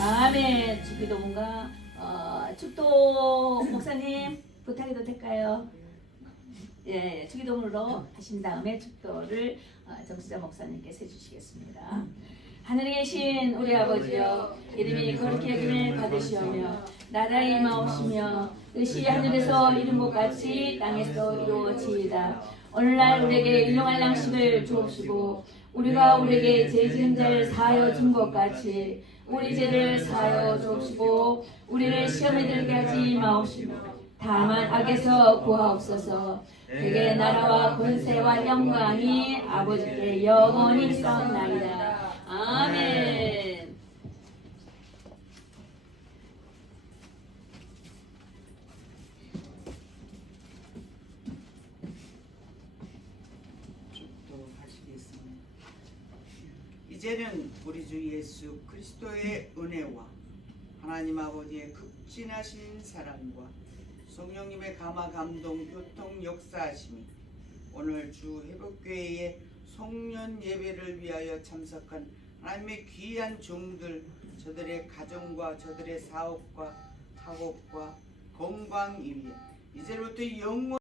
아멘. 주기도문과 축도 목사님 부탁해도 될까요? 예, 주기도문으로 하신 다음에 축도를 정수자 목사님께서 해주시겠습니다. 하늘에 계신 우리 아버지여, 이름이 거룩히 여김을 받으시오며 나라의 임하옵시며 뜻이 하늘에서 이룬 것 같이 땅에서 이루어지이다. 오늘날 우리에게 일용할 양식을 주옵시고 우리가 우리에게 죄 지은 자를 사하여 준 것 같이 우리 죄를 사하여 주옵시고 우리를 시험에 들게 하지 마옵시며 다만 악에서 구하옵소서. 그의 나라와 권세와 영광이 아버지께 영원히 있사옵나이다. 아멘. 또 하시겠습니다. 이제는 우리 주 예수 그리스도의 은혜와 하나님 아버지의 극진하신 사랑과 성령님의 감화 감동 교통 역사하심이 오늘 주 회복교회의 송년 예배를 위하여 참석한 하나님의 귀한 종들, 저들의 가정과 저들의 사업과 학업과 건강 위에 이제부터 영원